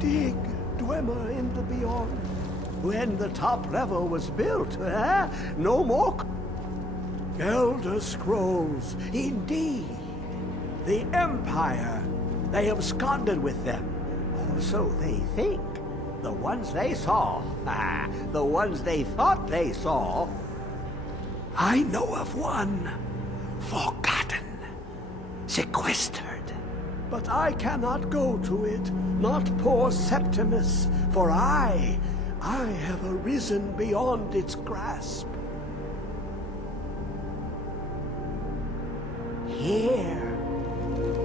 Dig, Dwemer in the beyond. When the top level was built, eh? No more. Elder Scrolls, indeed. The Empire. They absconded with them. Or so they think. The ones they saw. The ones they thought they saw. I know of one. Forgotten. Sequestered. But I cannot go to it, not poor Septimus, for I have arisen beyond its grasp. Here.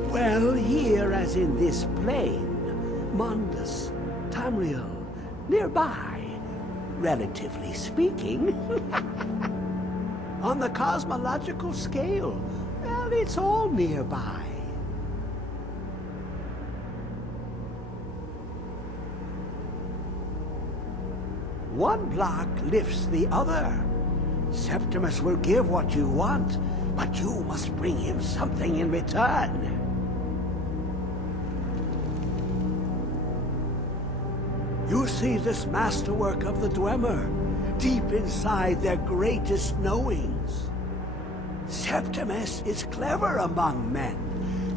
Well, here as in this plain. Mundus, Tamriel, nearby, relatively speaking. On the cosmological scale, well, it's all nearby. One block lifts the other. Septimus will give what you want, but you must bring him something in return. You see this masterwork of the Dwemer, deep inside their greatest knowings. Septimus is clever among men,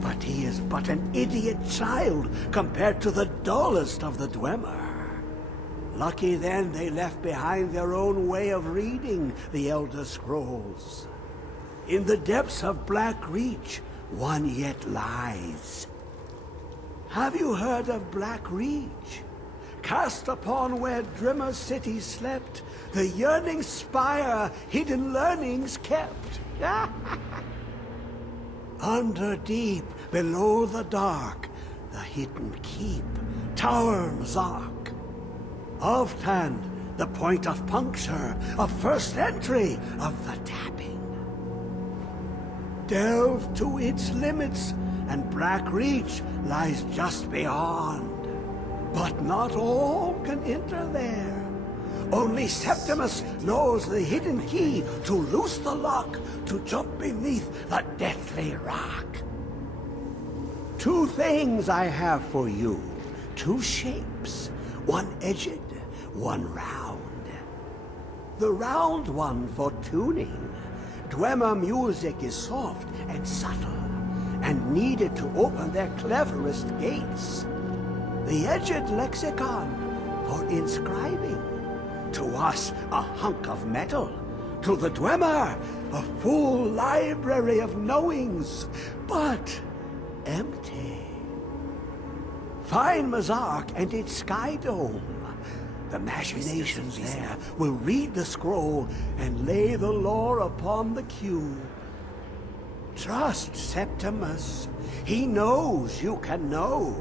but he is but an idiot child compared to the dullest of the Dwemer. Lucky then they left behind their own way of reading the Elder Scrolls. In the depths of Black Reach, one yet lies. Have you heard of Black Reach? Cast upon where Drimmer City slept, the yearning spire hidden learnings kept. Under deep, below the dark, the hidden keep, Tower Mzark. Of Tand, the point of puncture, of first entry, of the tapping. Delve to its limits, and Black Reach lies just beyond. But not all can enter there. Only Septimus knows the hidden key to loose the lock, to jump beneath the deathly rock. Two things I have for you. Two shapes. One edged, one round. The round one for tuning. Dwemer music is soft and subtle, and needed to open their cleverest gates. The edged lexicon for inscribing. To us, a hunk of metal. To the Dwemer, a full library of knowings, but empty. Find Mzark and its sky dome. The machinations there will read the scroll and lay the lore upon the queue. Trust Septimus. He knows you can know.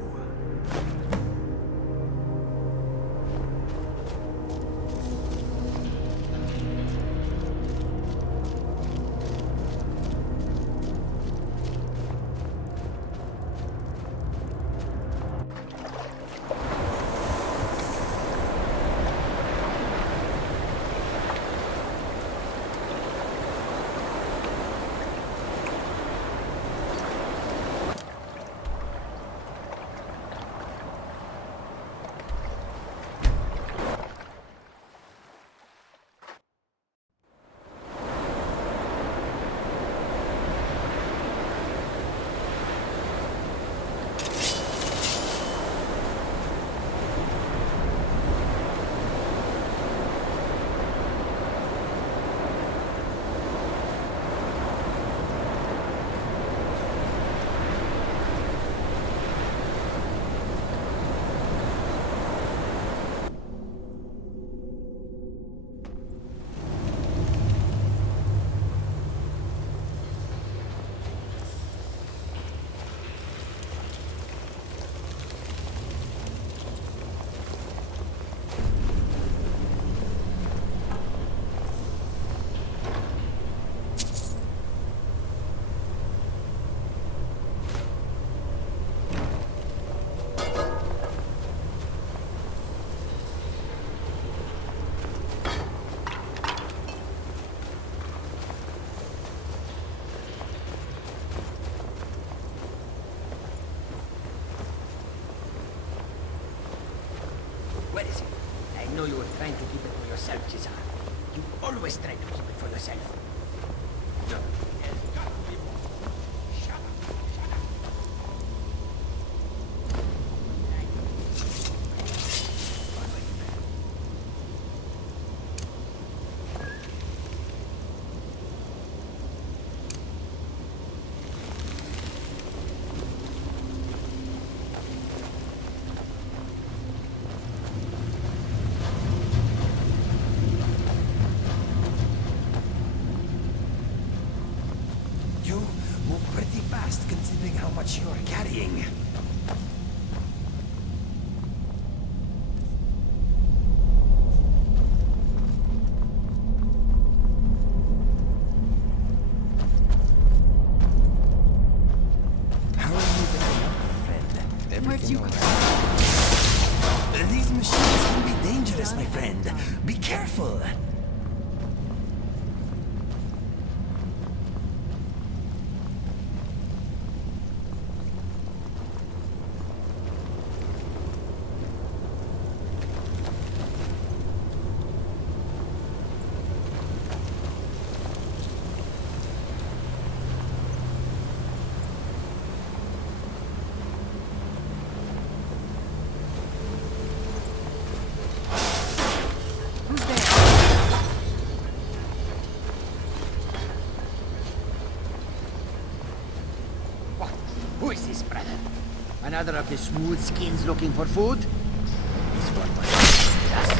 What is it? I know you were trying to keep it for yourself, Cesar. You always try to keep it for yourself. No. There's got to be more. Shut up. Shut up. much you're carrying. How are you getting up, my friend? Where'd you Everything come all right? These machines can be dangerous, my friend. Be careful. Who's there? What? Who is this, brother? Another of the smooth skins looking for food? This one must be us.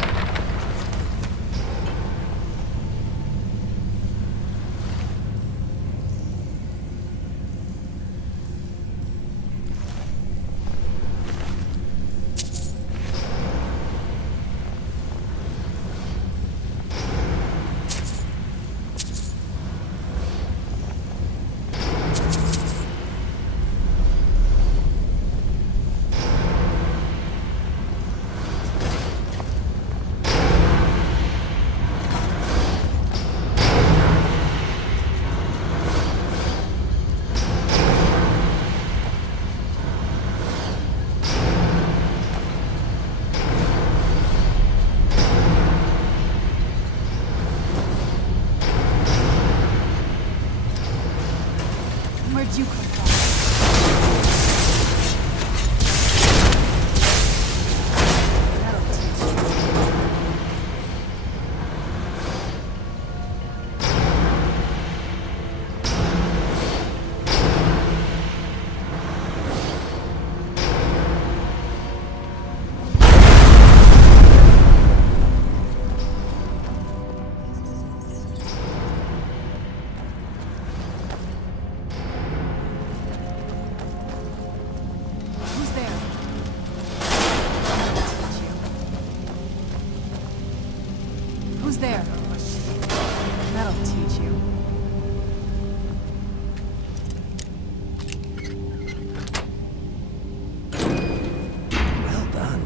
Where'd you come from? That'll teach you. Who's there? That'll teach you. Who's there? That'll teach you. Well done.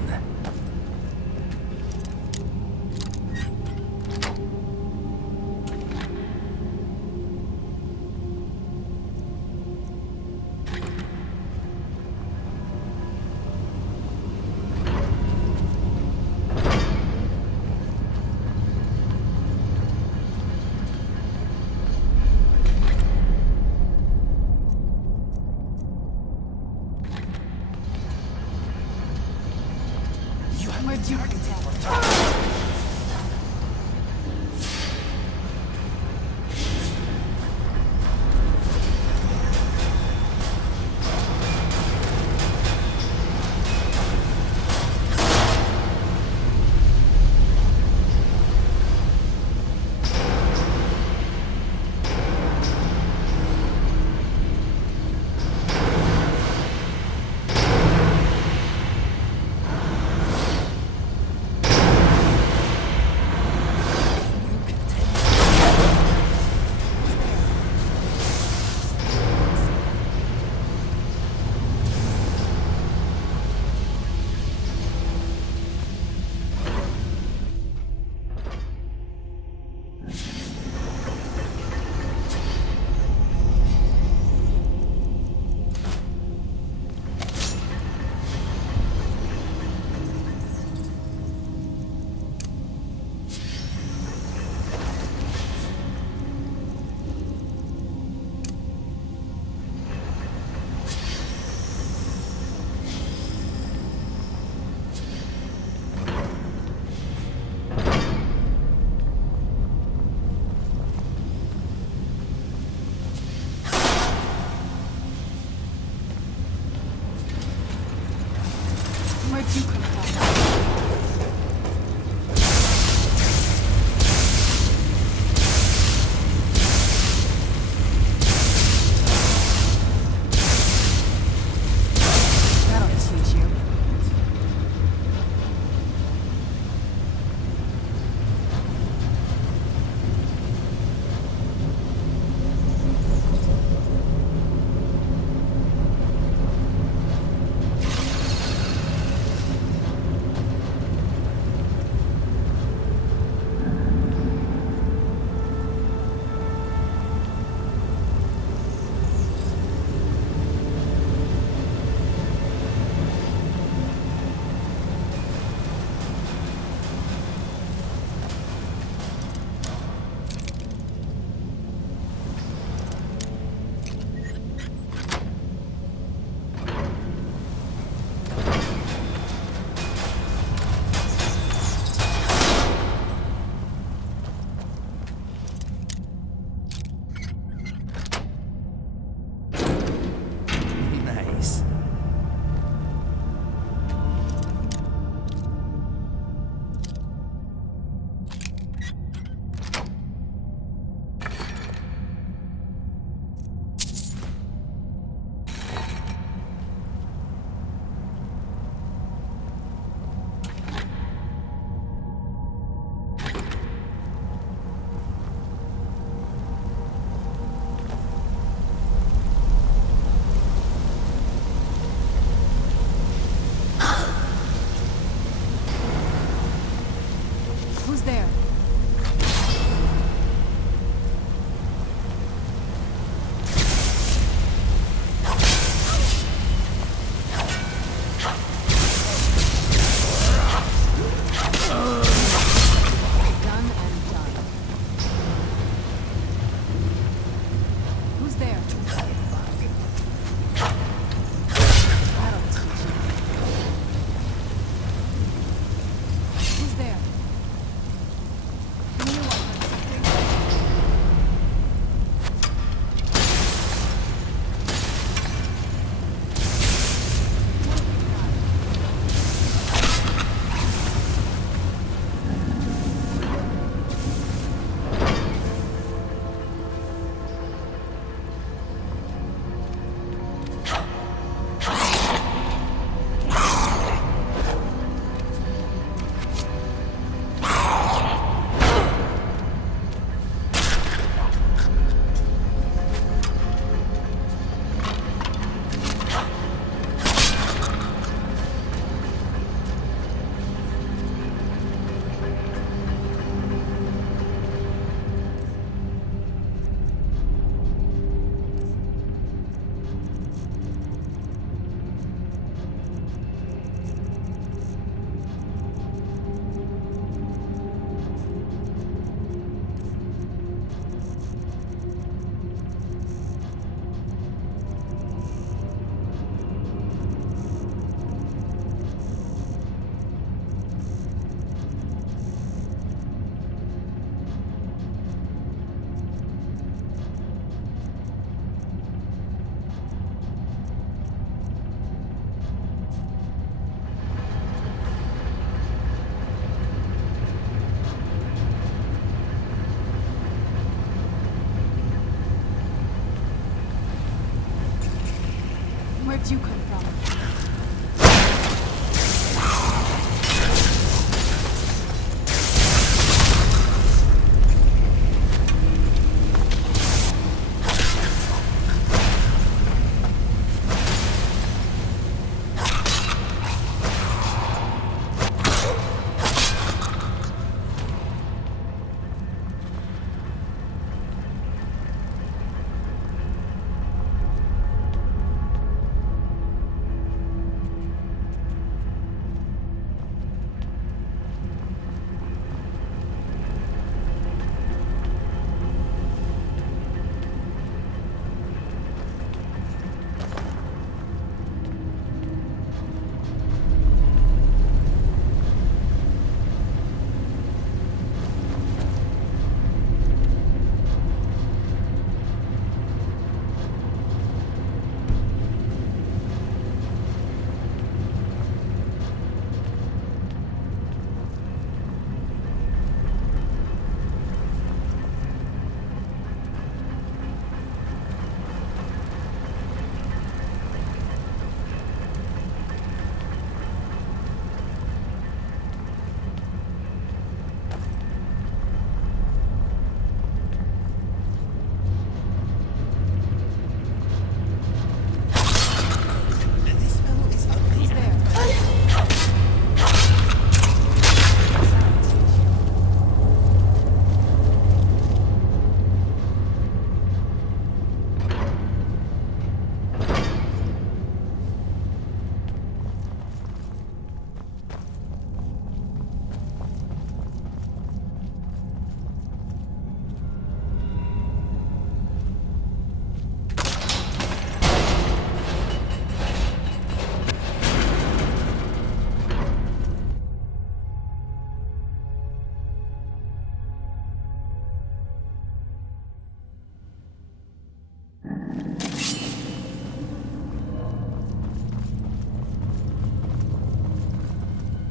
did you come from?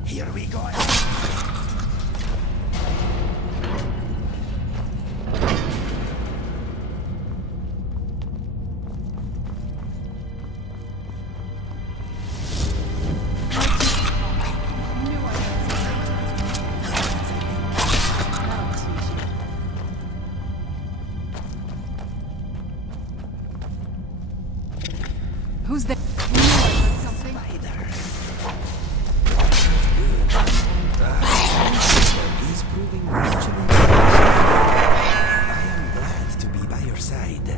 Here we go. Who's there? You knew I heard something. He's proving mutually. I am glad to be by your side.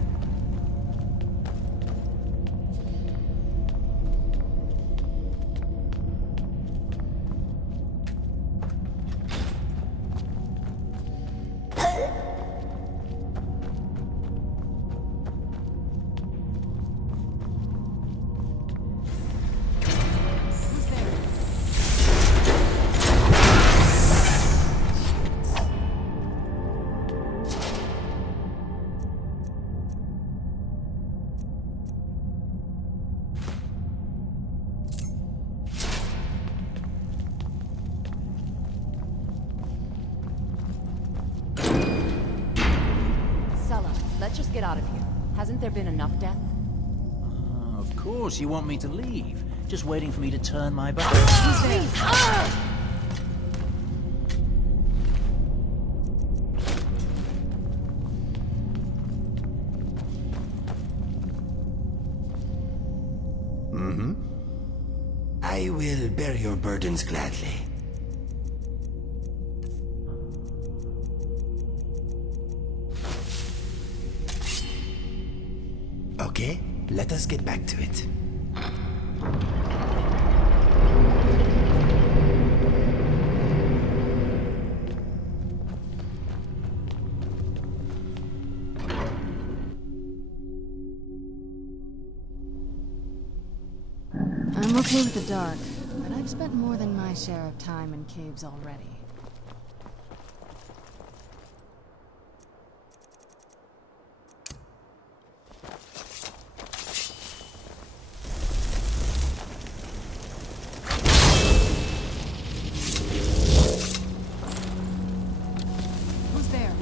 Let's just get out of here. Hasn't there been enough death? Of course, you want me to leave. Just waiting for me to turn my back. I will bear your burdens gladly. Okay, let us get back to it. I'm okay with the dark, but I've spent more than my share of time in caves already. Who's there?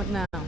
What now?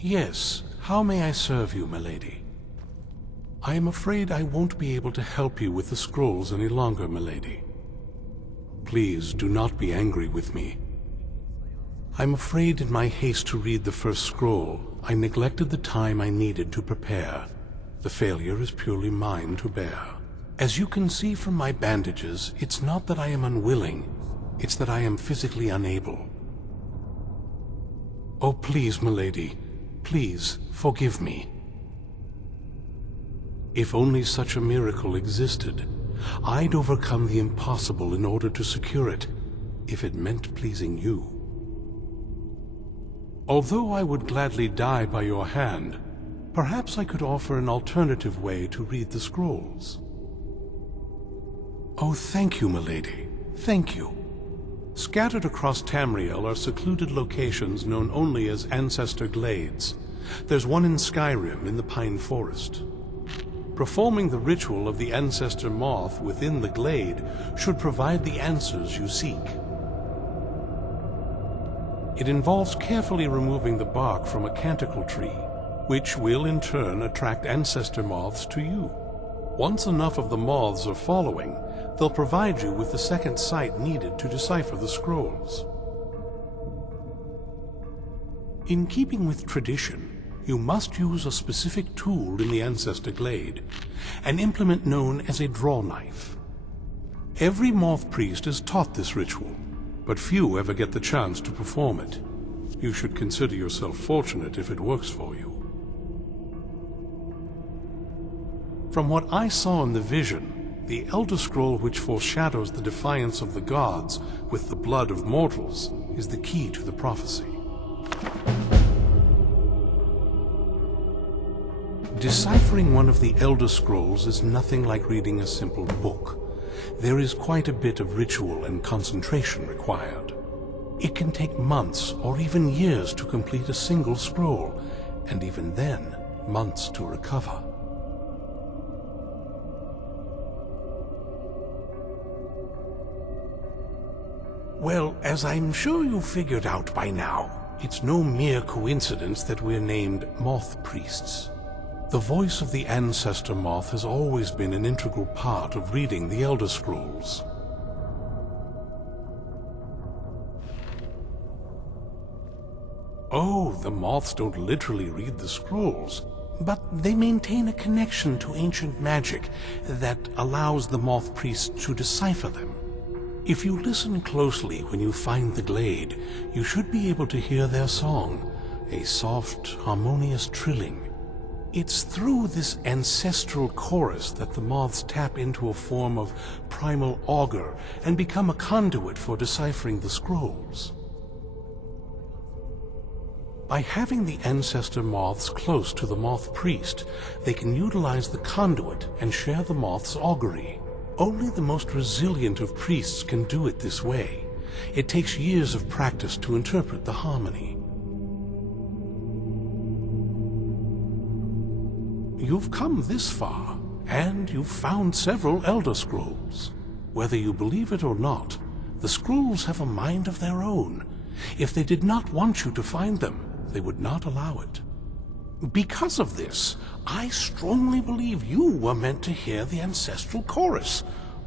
Yes, how may I serve you, milady? I am afraid I won't be able to help you with the scrolls any longer, milady. Please do not be angry with me. I'm afraid in my haste to read the first scroll, I neglected the time I needed to prepare. The failure is purely mine to bear. As you can see from my bandages, it's not that I am unwilling, it's that I am physically unable. Oh, please, milady, please forgive me. If only such a miracle existed, I'd overcome the impossible in order to secure it, if it meant pleasing you. Although I would gladly die by your hand, perhaps I could offer an alternative way to read the scrolls. Oh, thank you, milady. Thank you. Scattered across Tamriel are secluded locations known only as Ancestor Glades. There's one in Skyrim in the Pine Forest. Performing the ritual of the Ancestor Moth within the glade should provide the answers you seek. It involves carefully removing the bark from a canticle tree, which will in turn attract ancestor moths to you. Once enough of the moths are following, they'll provide you with the second sight needed to decipher the scrolls. In keeping with tradition, you must use a specific tool in the Ancestor Glade, an implement known as a draw knife. Every moth priest is taught this ritual, but few ever get the chance to perform it. You should consider yourself fortunate if it works for you. From what I saw in the vision, the Elder Scroll which foreshadows the defiance of the gods with the blood of mortals is the key to the prophecy. Deciphering one of the Elder Scrolls is nothing like reading a simple book. There is quite a bit of ritual and concentration required. It can take months or even years to complete a single scroll, and even then, months to recover. Well, as I'm sure you figured out by now, it's no mere coincidence that we're named Moth Priests. The voice of the Ancestor Moth has always been an integral part of reading the Elder Scrolls. Oh, the moths don't literally read the scrolls, but they maintain a connection to ancient magic that allows the moth priests to decipher them. If you listen closely when you find the glade, you should be able to hear their song, a soft, harmonious trilling. It's through this ancestral chorus that the moths tap into a form of primal augur and become a conduit for deciphering the scrolls. By having the ancestor moths close to the moth priest, they can utilize the conduit and share the moth's augury. Only the most resilient of priests can do it this way. It takes years of practice to interpret the harmony. You've come this far, and you've found several Elder Scrolls. Whether you believe it or not, the scrolls have a mind of their own. If they did not want you to find them, they would not allow it. Because of this, I strongly believe you were meant to hear the ancestral chorus.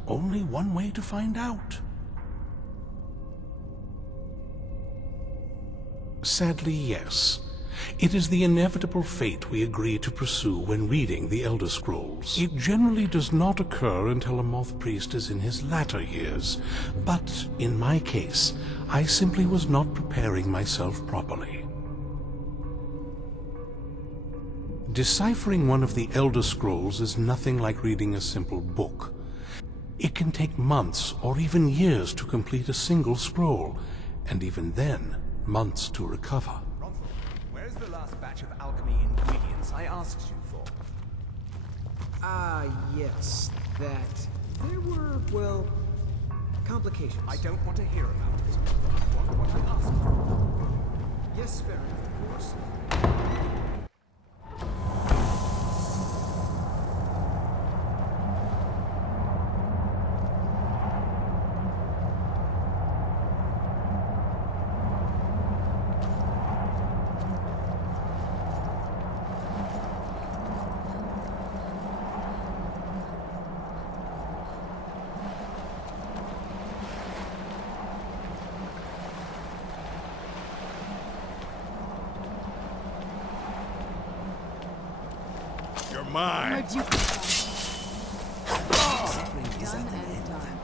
Only one way to find out. Sadly, yes. It is the inevitable fate we agree to pursue when reading the Elder Scrolls. It generally does not occur until a moth priest is in his latter years, but in my case, I simply was not preparing myself properly. Deciphering one of the Elder Scrolls is nothing like reading a simple book. It can take months or even years to complete a single scroll, and even then, months to recover. Where's the last batch of alchemy ingredients I asked you for? Ah, yes, that. There were, well, complications. I don't want to hear about it. I want what I asked for. Yes, Sparrow, of course. You're mine. Where'd you come from? Suffering is Done at an and end. done.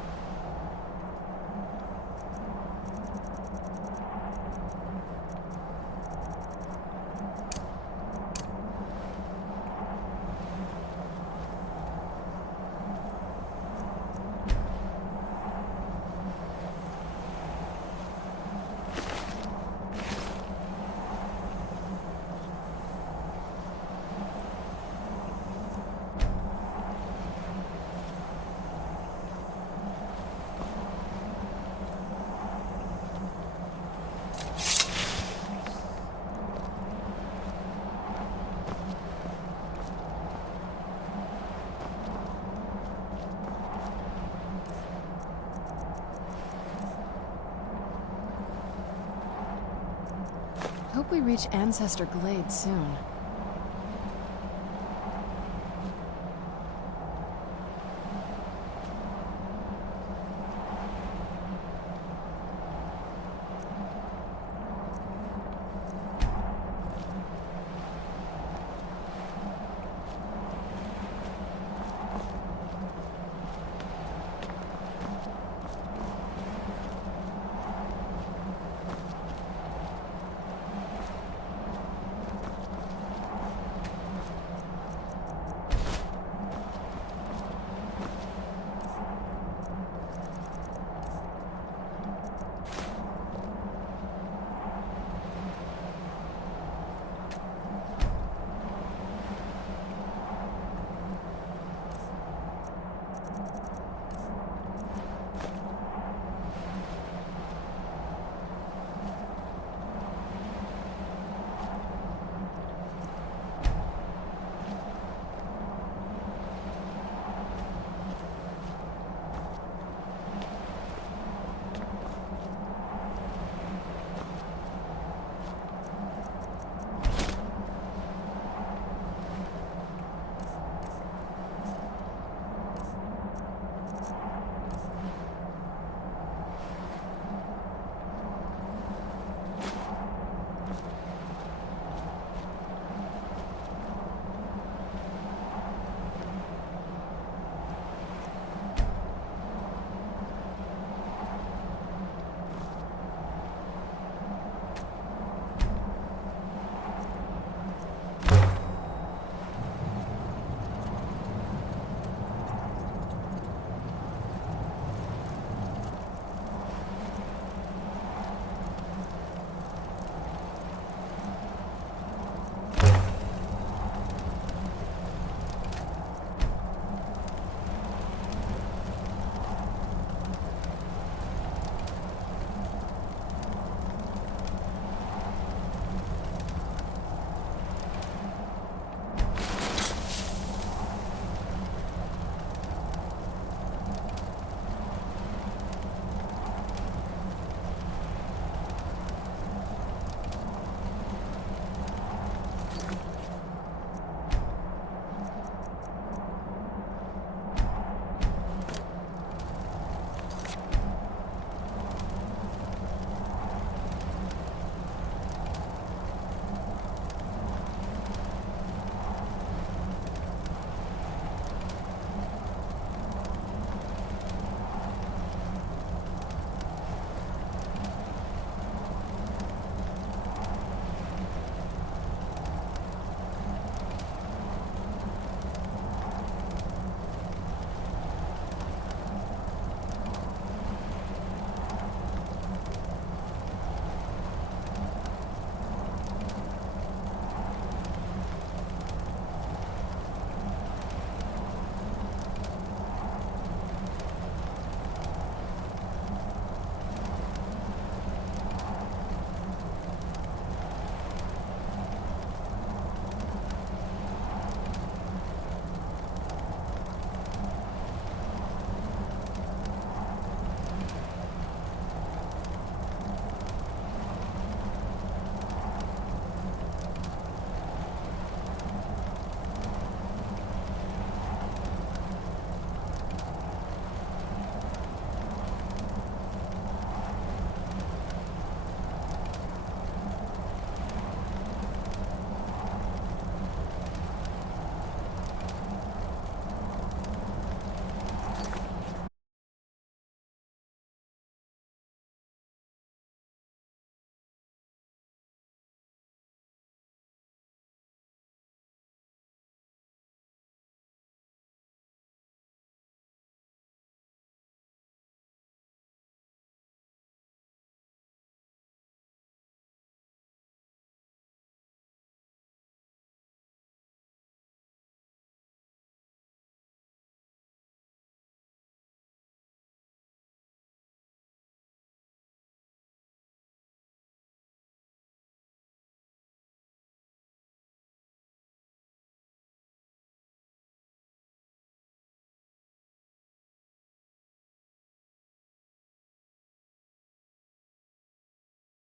Hope we reach Ancestor Glade soon.